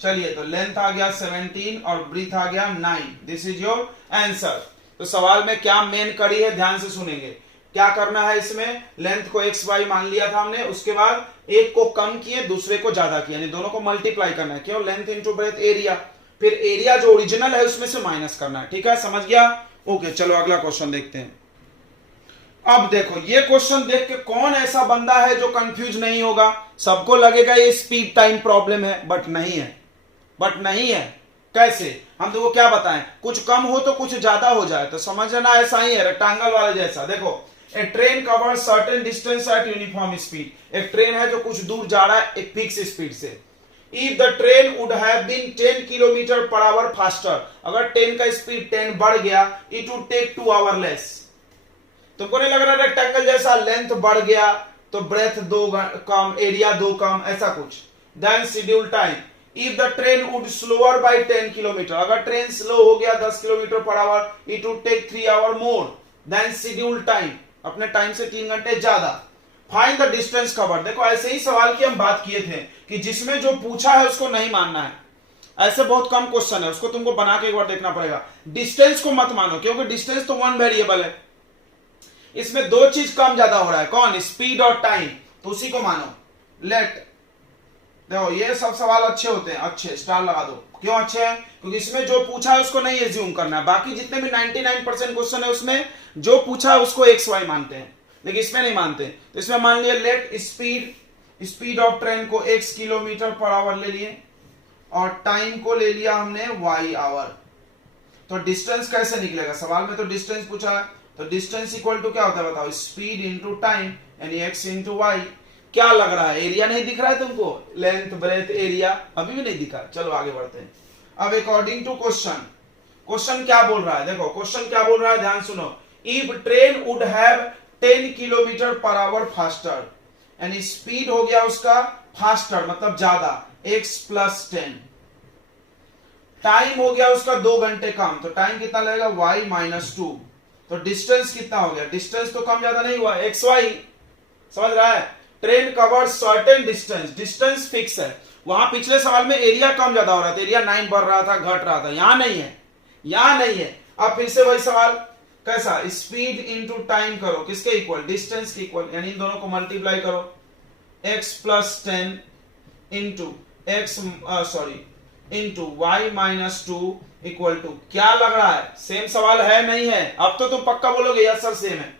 चलिए तो लेंथ आ गया 17 और ब्रीथ आ गया 9। This is your answer. तो सवाल में क्या मेन कड़ी है ध्यान से सुनेंगे। क्या करना है इसमें, लेंथ को एक्स वाई मान लिया था हमने, उसके बाद एक को कम किए दूसरे को ज्यादा किया, यानी दोनों को मल्टीप्लाई करना है। क्यों, लेंथ इंटू ब्रेथ एरिया, फिर एरिया जो ओरिजिनल है उसमें से माइनस करना है, ठीक है, समझ गया। ओके चलो अगला क्वेश्चन देखते हैं। अब देखो ये क्वेश्चन देख के कौन ऐसा बंदा है जो कंफ्यूज नहीं होगा। सबको लगेगा ये स्पीड टाइम प्रॉब्लम है, बट नहीं है, बट नहीं है। कैसे, हम देखो क्या बताएं, कुछ कम हो तो कुछ ज्यादा हो जाए, तो समझना ऐसा ही है रेक्टेंगल वाले जैसा। देखो a train cover certain distance at uniform speed, एक ट्रेन है जो कुछ दूर जा रहा है एक फिक्स स्पीड से। If the train would have been 10 kilometre पर आवर फास्टर, अगर ट्रेन का स्पीड 10 बढ़ गया, it would take 2 hour less. तुमको नहीं लग रहा रेक्टेंगल जैसा, लेंथ बढ़ गया तो ब्रेथ 2 कम, एरिया 2 कम, ऐसा कुछ। Then schedule time, if the train would slower by 10 kilometre, अगर ट्रेन स्लो हो गया 10 किलोमीटर पर hour, it would take 3 hour more. Then schedule time, अपने टाइम से 3 घंटे ज्यादा। फाइंड द डिस्टेंस कवर्ड, देखो ऐसे ही सवाल की हम बात किए थे कि जिसमें जो पूछा है उसको नहीं मानना है। ऐसे बहुत कम क्वेश्चन है, उसको तुमको बना के एक बार देखना पड़ेगा। डिस्टेंस को मत मानो, क्योंकि डिस्टेंस तो 1 वेरिएबल है, इसमें 2 चीज कम ज्यादा हो रहा है, कौन, स्पीड और टाइम, तो उसी को मानो। लेट देखो ये सब सवाल अच्छे होते हैं, अच्छे स्टार लगा दो। क्यों अच्छे हैं? क्योंकि इसमें जो पूछा है उसको नहीं एज्यूम करना है। बाकी जितने भी 99% क्वेश्चन है उसमें जो पूछा है उसको एक्स वाई मानते हैं, लेकिन इसमें नहीं मानते। तो इसमें मान लिया लेट स्पीड ऑफ ट्रेन को x किलोमीटर पर आवर ले लिए और टाइम को ले लिया हमने y आवर। तो डिस्टेंस कैसे निकलेगा? सवाल में तो डिस्टेंस पूछा है, तो डिस्टेंस इक्वल टू क्या होता है बताओ? स्पीड इंटू टाइम यानी x इंटू वाई। क्या लग रहा है? एरिया नहीं दिख रहा है तुमको? लेंथ ब्रेथ एरिया अभी भी नहीं दिखा। चलो आगे बढ़ते हैं। अब अकॉर्डिंग टू क्वेश्चन क्या बोल रहा है? देखो क्वेश्चन क्या बोल रहा है, ध्यान सुनो। If train would have 10 kilometre पर आवर फास्टर, यानी स्पीड हो गया उसका फास्टर मतलब ज्यादा, x प्लस 10। टाइम हो गया उसका 2 घंटे कम, तो टाइम कितना लगेगा? y minus 2। तो डिस्टेंस कितना हो गया? डिस्टेंस तो कम ज्यादा नहीं हुआ, एक्स वाई। समझ रहा है? Train cover certain distance, distance fix है। वहां पिछले सवाल में एरिया कम ज्यादा हो रहा था, एरिया 9 बढ़ रहा था घट रहा था, यहां नहीं है, यहां नहीं है। अब फिर से वही सवाल कैसा? स्पीड इंटू टाइम करो, किसके इक्वल? डिस्टेंस के इक्वल, यानी इन दोनों को मल्टीप्लाई करो। x plus 10 into into y minus 2 equal to, क्या लग रहा है? सेम सवाल है नहीं है? अब तो तुम पक्का बोलोगे यस सर सेम है।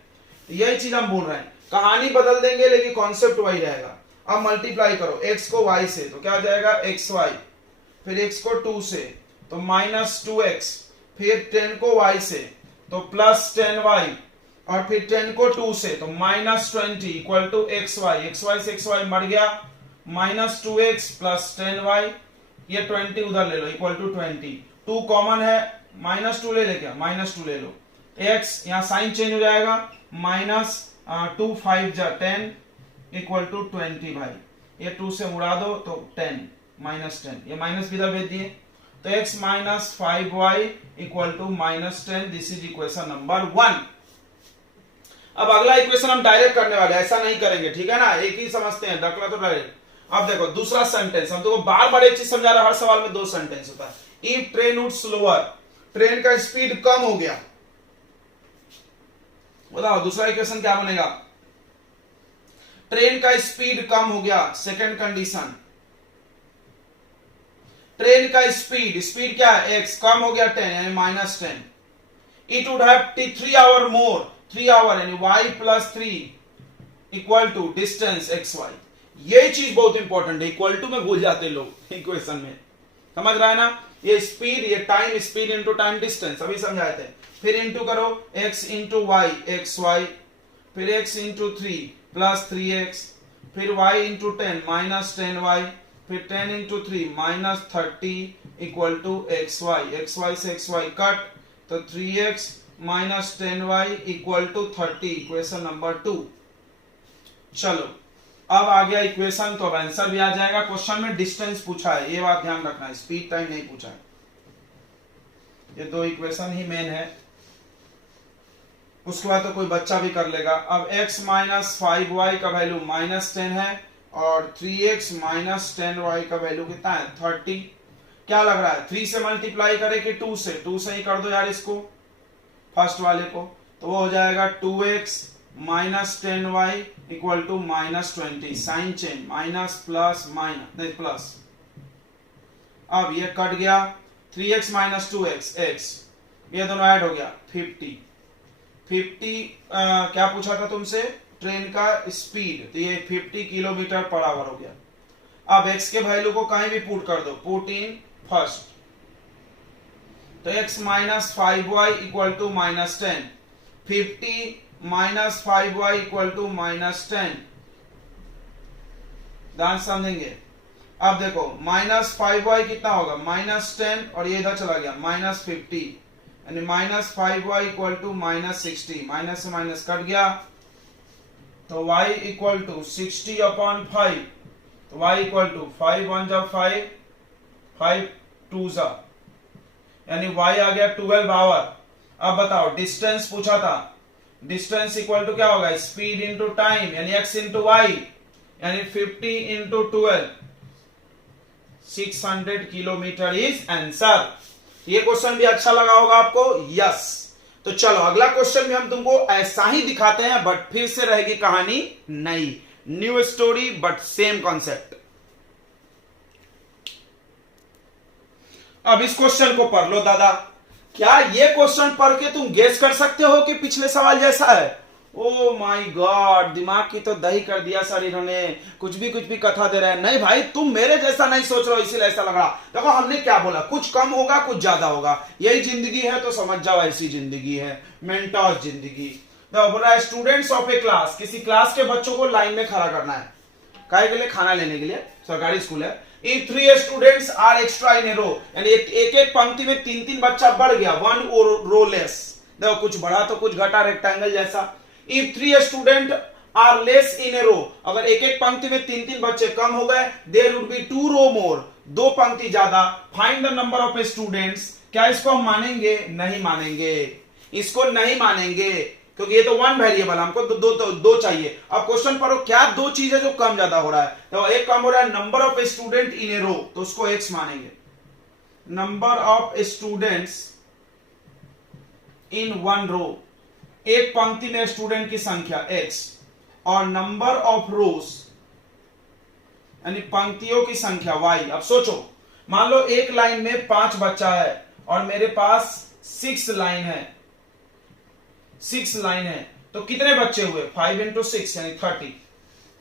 यही चीज हम बोल रहे हैं, कहानी बदल देंगे लेकिन कॉन्सेप्ट वही रहेगा। अब मल्टीप्लाई करो x को y से, तो क्या आ जाएगा? xy, फिर x को 2 से तो माइनस 2x, फिर 10 को y से तो प्लस 10y, और फिर 10 को 2 से तो minus 20 equal to xy। xy से xy मर गया, माइनस 2x प्लस 10y, ये 20 उधर ले लो इक्वल टू 20। 2 कॉमन है, माइनस 2 ले ले, क्या माइनस 2 ले लो। x यहां साइन चेंज हो जाएगा, माइनस 2 5 जा 10 इक्वल टू 20 भाई, ये 2 से उड़ा दो तो 10 माइनस 10, ये माइनस भी इधर भेज दिए, तो x minus 5y equal to minus 10। This is equation number 1। अब अगला इक्वेशन हम डायरेक्ट करने वाले, ऐसा नहीं करेंगे, ठीक है ना? एक ही समझते हैं, डकला तो डायरेक्ट। अब देखो दूसरा सेंटेंस, हम तो बार बार एक चीज समझा रहा, हर सवाल में 2 सेंटेंस होता है। If train would slower, train का स्पीड कम हो गया, बताओ दूसरा इक्वेशन क्या बनेगा? ट्रेन का स्पीड कम हो गया, सेकंड कंडीशन। ट्रेन का स्पीड क्या है? x, कम हो गया 10 यानी minus 10। It would have 3 hour more, 3 hour यानी y plus 3 equal to distance xy। ये चीज बहुत इंपॉर्टेंट है, इक्वल टू में भूल जाते लोग इक्वेशन में, समझ रहा है ना? ये स्पीड, ये time, speed into time distance अभी समझाए थे। फिर इंटू करो x इंटू वाई xy, फिर x इंटू 3 प्लस 3x, फिर y इंटू 10 माइनस 10y, फिर 10 into 3 minus 30 equal to xy। xy से xy कट तो 3x minus 10y equal to 30, equation number 2। चलो अब आ गया इक्वेशन, तो अब आंसर भी आ जाएगा। क्वेश्चन में डिस्टेंस पूछा है, ये बात ध्यान रखना है, स्पीड टाइम नहीं पूछा है। ये 2 इक्वेशन ही मेन है, उसके बाद तो कोई बच्चा भी कर लेगा। अब x माइनस 5y का वैल्यू माइनस 10 है और 3x माइनस 10y का वैल्यू कितना है? 30। क्या लग रहा है? 3 से मल्टीप्लाई करे कि 2 से? 2 से ही कर दो यार इसको, फर्स्ट वाले को, तो वो हो जाएगा 2x minus 10y equal to minus 20। Sign change, minus plus minus, नहीं प्लस। अब ये कट गया, 3x माइनस 2x x, ये दोनों ऐड हो गया 50। क्या पूछा था तुमसे? ट्रेन का स्पीड, तो ये 50 किलोमीटर पर आवर हो गया। अब x के वैल्यू को कहीं भी पुट कर दो, पुट इन फर्स्ट, तो x minus 5y equal to minus 10, 50 minus 5y equal to minus 10। ध्यान समझेंगे। अब देखो माइनस 5y कितना होगा? माइनस 10, और ये इधर चला गया माइनस 50, यानी minus 5y equal to minus 60। Minus से माइनस कट गया, तो y इक्वल टू 60 अपॉन 5, तो y इक्वल टू 5 1 जा 5, 5 2 जा, यानी y आ गया 12 आवर। अब बताओ डिस्टेंस पूछा था, डिस्टेंस इक्वल टू क्या होगा? स्पीड इंटू टाइम यानी x इंटू वाई, यानी 50 इंटू 12, 600 किलोमीटर इज आंसर। ये क्वेश्चन भी अच्छा लगा होगा आपको? यस। तो चलो अगला क्वेश्चन भी हम तुमको ऐसा ही दिखाते हैं, बट फिर से रहेगी कहानी नई, new story but same concept. अब इस क्वेश्चन को पढ़ लो दादा। क्या ये क्वेश्चन पढ़ के तुम गेस कर सकते हो कि पिछले सवाल जैसा है? ओ माय गॉड, दिमाग की तो दही कर दिया सर इन्होंने, कुछ भी कथा दे रहे हैं। नहीं भाई, तुम मेरे जैसा नहीं सोच रहे हो इसीलिए ऐसा लग रहा। देखो हमने क्या बोला, कुछ कम होगा कुछ ज्यादा होगा, यही जिंदगी है तो समझ जाओ ऐसी जिंदगी है, मेंटोस जिंदगी। देखो बोला है स्टूडेंट्स ऑफ ए क्लास, किसी क्लास के बच्चों को लाइन में खड़ा करना है, काहे के लिए? खाना लेने के लिए, सरकारी स्कूल है। If 3 students are extra in a row, यानी एक पंक्ति में 3 बच्चा बढ़ गया, 1 row less। देखो कुछ बढ़ा तो कुछ घटा, रेक्टेंगल जैसा। If 3 students are less in a row, अगर एक पंक्ति में 3 बच्चे कम हो गए, there would be 2 row more, 2 पंक्ति ज्यादा। Find the number of students, क्या इसको हम मानेंगे? नहीं मानेंगे, इसको नहीं मानेंगे, क्योंकि ये तो 1 वेरिएबल, हमको दो चाहिए। अब क्वेश्चन पढ़ो, क्या 2 चीज है जो कम ज्यादा हो रहा है? तो एक कम हो रहा है number of student in a रो, तो उसको x मानेंगे। नंबर ऑफ स्टूडेंट्स इन 1 रो, एक पंक्ति में स्टूडेंट की संख्या x, और नंबर ऑफ रोज यानी पंक्तियों की संख्या y। अब सोचो, मान लो एक लाइन में 5 बच्चा है और मेरे पास 6 लाइन है, 6 लाइन है, तो कितने बच्चे हुए? 5 into 6 यानी 30।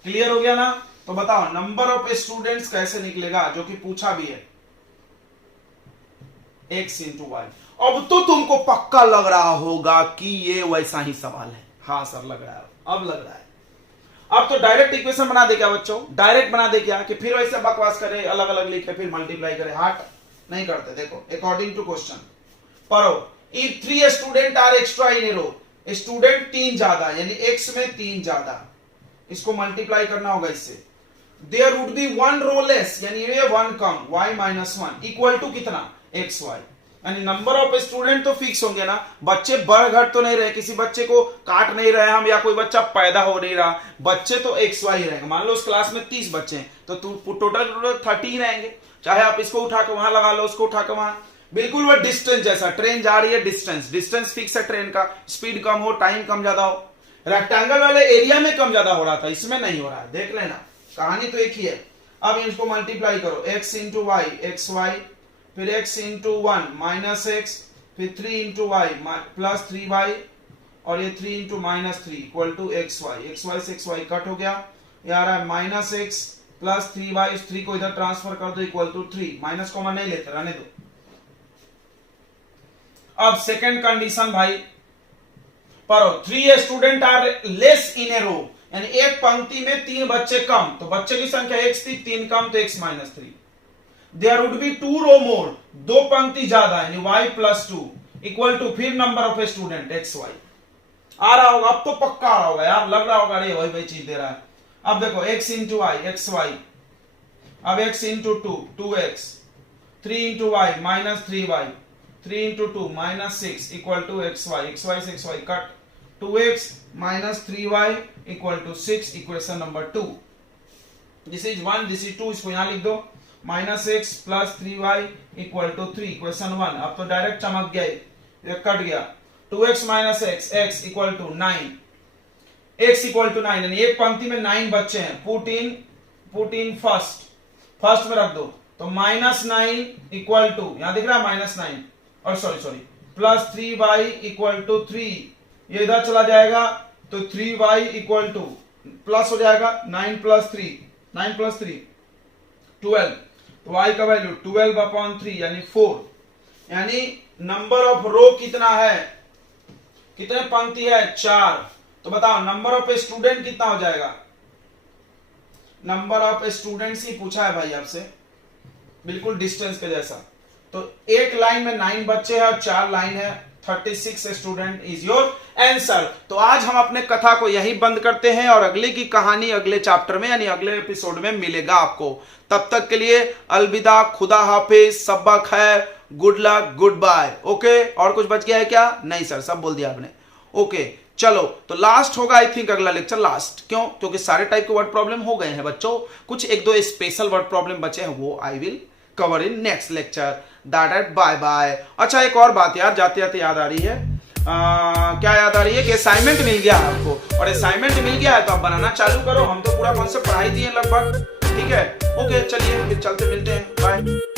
क्लियर हो गया ना? तो बताओ नंबर ऑफ स्टूडेंट्स कैसे निकलेगा, जो कि पूछा भी है, x into y। अब तो तुमको पक्का लग रहा होगा कि ये वैसा ही सवाल है। हाँ सर लग रहा है, अब लग रहा है। अब तो डायरेक्ट इक्वेशन बना दे क्या बच्चों? डायरेक्ट बना दे क्या, कि फिर वैसे बकवास करे, अलग अलग लिखे, फिर मल्टीप्लाई करे? हार्ट नहीं करते। देखो अकॉर्डिंग टू क्वेश्चन पढ़ो। If 3 student are extra in a row, student 3 ज्यादा, यानी x में 3 ज्यादा, इसको मल्टीप्लाई करना होगा इससे। There would be 1 row less, यानी ये 1 कम, y माइनस 1 इक्वल टू कितना? xy। यानी नंबर ऑफ स्टूडेंट तो फिक्स होंगे ना, बच्चे बढ़ घट तो नहीं रहे, किसी बच्चे को काट नहीं रहे हम, या कोई बच्चा पैदा हो नहीं रहा, बच्चे तो xy ही रहेंगे। मान लो उस क्लास में 30 बच्चे हैं, तो टोटल 30 ही रहेंगे। चाहे आप इसको उठा के वहां लगा लो, उसको उठा के वहां, बिल्कुल वो डिस्टेंस जैसा, ट्रेन जा रही है, डिस्टेंस फिक्स है ट्रेन का, स्पीड कम हो, टाइम कम ज्यादा हो। रेक्टेंगल वाले एरिया में कम ज्यादा हो रहा था, इसमें नहीं हो रहा है, देख लेना, कहानी तो एक ही है। अब इसको मल्टीप्लाई करो, x into y x y, फिर x इंटू 1 माइनस एक्स, फिर 3 इंटू वाई प्लस 3y, और ये 3 into minus 3 equal to x y से एक्स वाई कट हो गया, ये आ रहा है माइनस एक्स प्लस 3y, इस 3 को इधर ट्रांसफर कर दो इक्वल टू 3, माइनस कॉमन नहीं लेते, रहने दो। अब सेकंड कंडीशन भाई पढ़ो, 3 student are less in a रो, यानी एक पंक्ति में 3 बच्चे कम, तो बच्चे की संख्या x थी, 3 कम तो x minus 3। There would be 2 row more, 2 पंक्ति ज्यादा, यानी y प्लस 2 इक्वल टू, फिर नंबर ऑफ स्टूडेंट xy। आ रहा होगा, अब तो पक्का आ रहा होगा यार, लग रहा होगा, अरे वही चीज दे रहा है। अब देखो x into y x y, अब x into 2 2x, 3 into y minus 3y, 3 into 2 minus 6 equal to xy से xy cut, 2x minus 3y equal to 6, equation number 2। This is 1, this is 2, इसको यहां लिख दो, minus x plus 3y equal to 3, equation 1। अब तो direct चमक गया, ये कट गया, 2x minus x equal to 9, x equal to 9, यानी एक पंक्ति में 9 बच्चे हैं, पुट इन फर्स्ट में रख दो, तो -9 इक्वल टू, यहां दिख रहा है -9, और sorry plus 3y equal to 3, ये इधर चला जाएगा तो 3y इक्वल टू प्लस हो जाएगा 9 प्लस 3 12, तो y का वैल्यू 12/3 यानी 4। यानी नंबर ऑफ रो कितना है, कितने पंक्ति है? 4। तो बताओ नंबर ऑफ स्टूडेंट कितना हो जाएगा? नंबर ऑफ स्टूडेंट्स ही पूछा है भाई आपसे, बिल्कुल डिस्टेंस के जैसा। तो एक लाइन में 9 बच्चे हैं और 4 लाइन है, 36 स्टूडेंट इज योर आंसर। तो आज हम अपने कथा को यही बंद करते हैं, और अगले की कहानी अगले चैप्टर में यानी अगले एपिसोड में मिलेगा आपको। तब तक के लिए अलविदा, खुदा हाफिज, सब्बा खैर, good luck, goodbye. Okay, और कुछ बच गया है क्या? नहीं सर, सब बोल दिया आपने। ओके चलो, तो लास्ट होगा आई थिंक अगला लेक्चर, लास्ट क्यों? क्योंकि सारे टाइप के वर्ड प्रॉब्लम हो गए हैं बच्चों, कुछ 1-2 स्पेशल वर्ड प्रॉब्लम बचे हैं, वो I will cover in next lecture. That bye bye. अच्छा एक और बात यार, जाते जाते याद आ रही है, क्या याद आ रही है कि असाइनमेंट मिल गया है आपको, और असाइनमेंट मिल गया है तो आप बनाना चालू करो। हम तो पूरा कॉन्सेप्ट पढ़ाई दिए लगभग, ठीक है? ओके चलिए फिर चलते, मिलते हैं, बाय।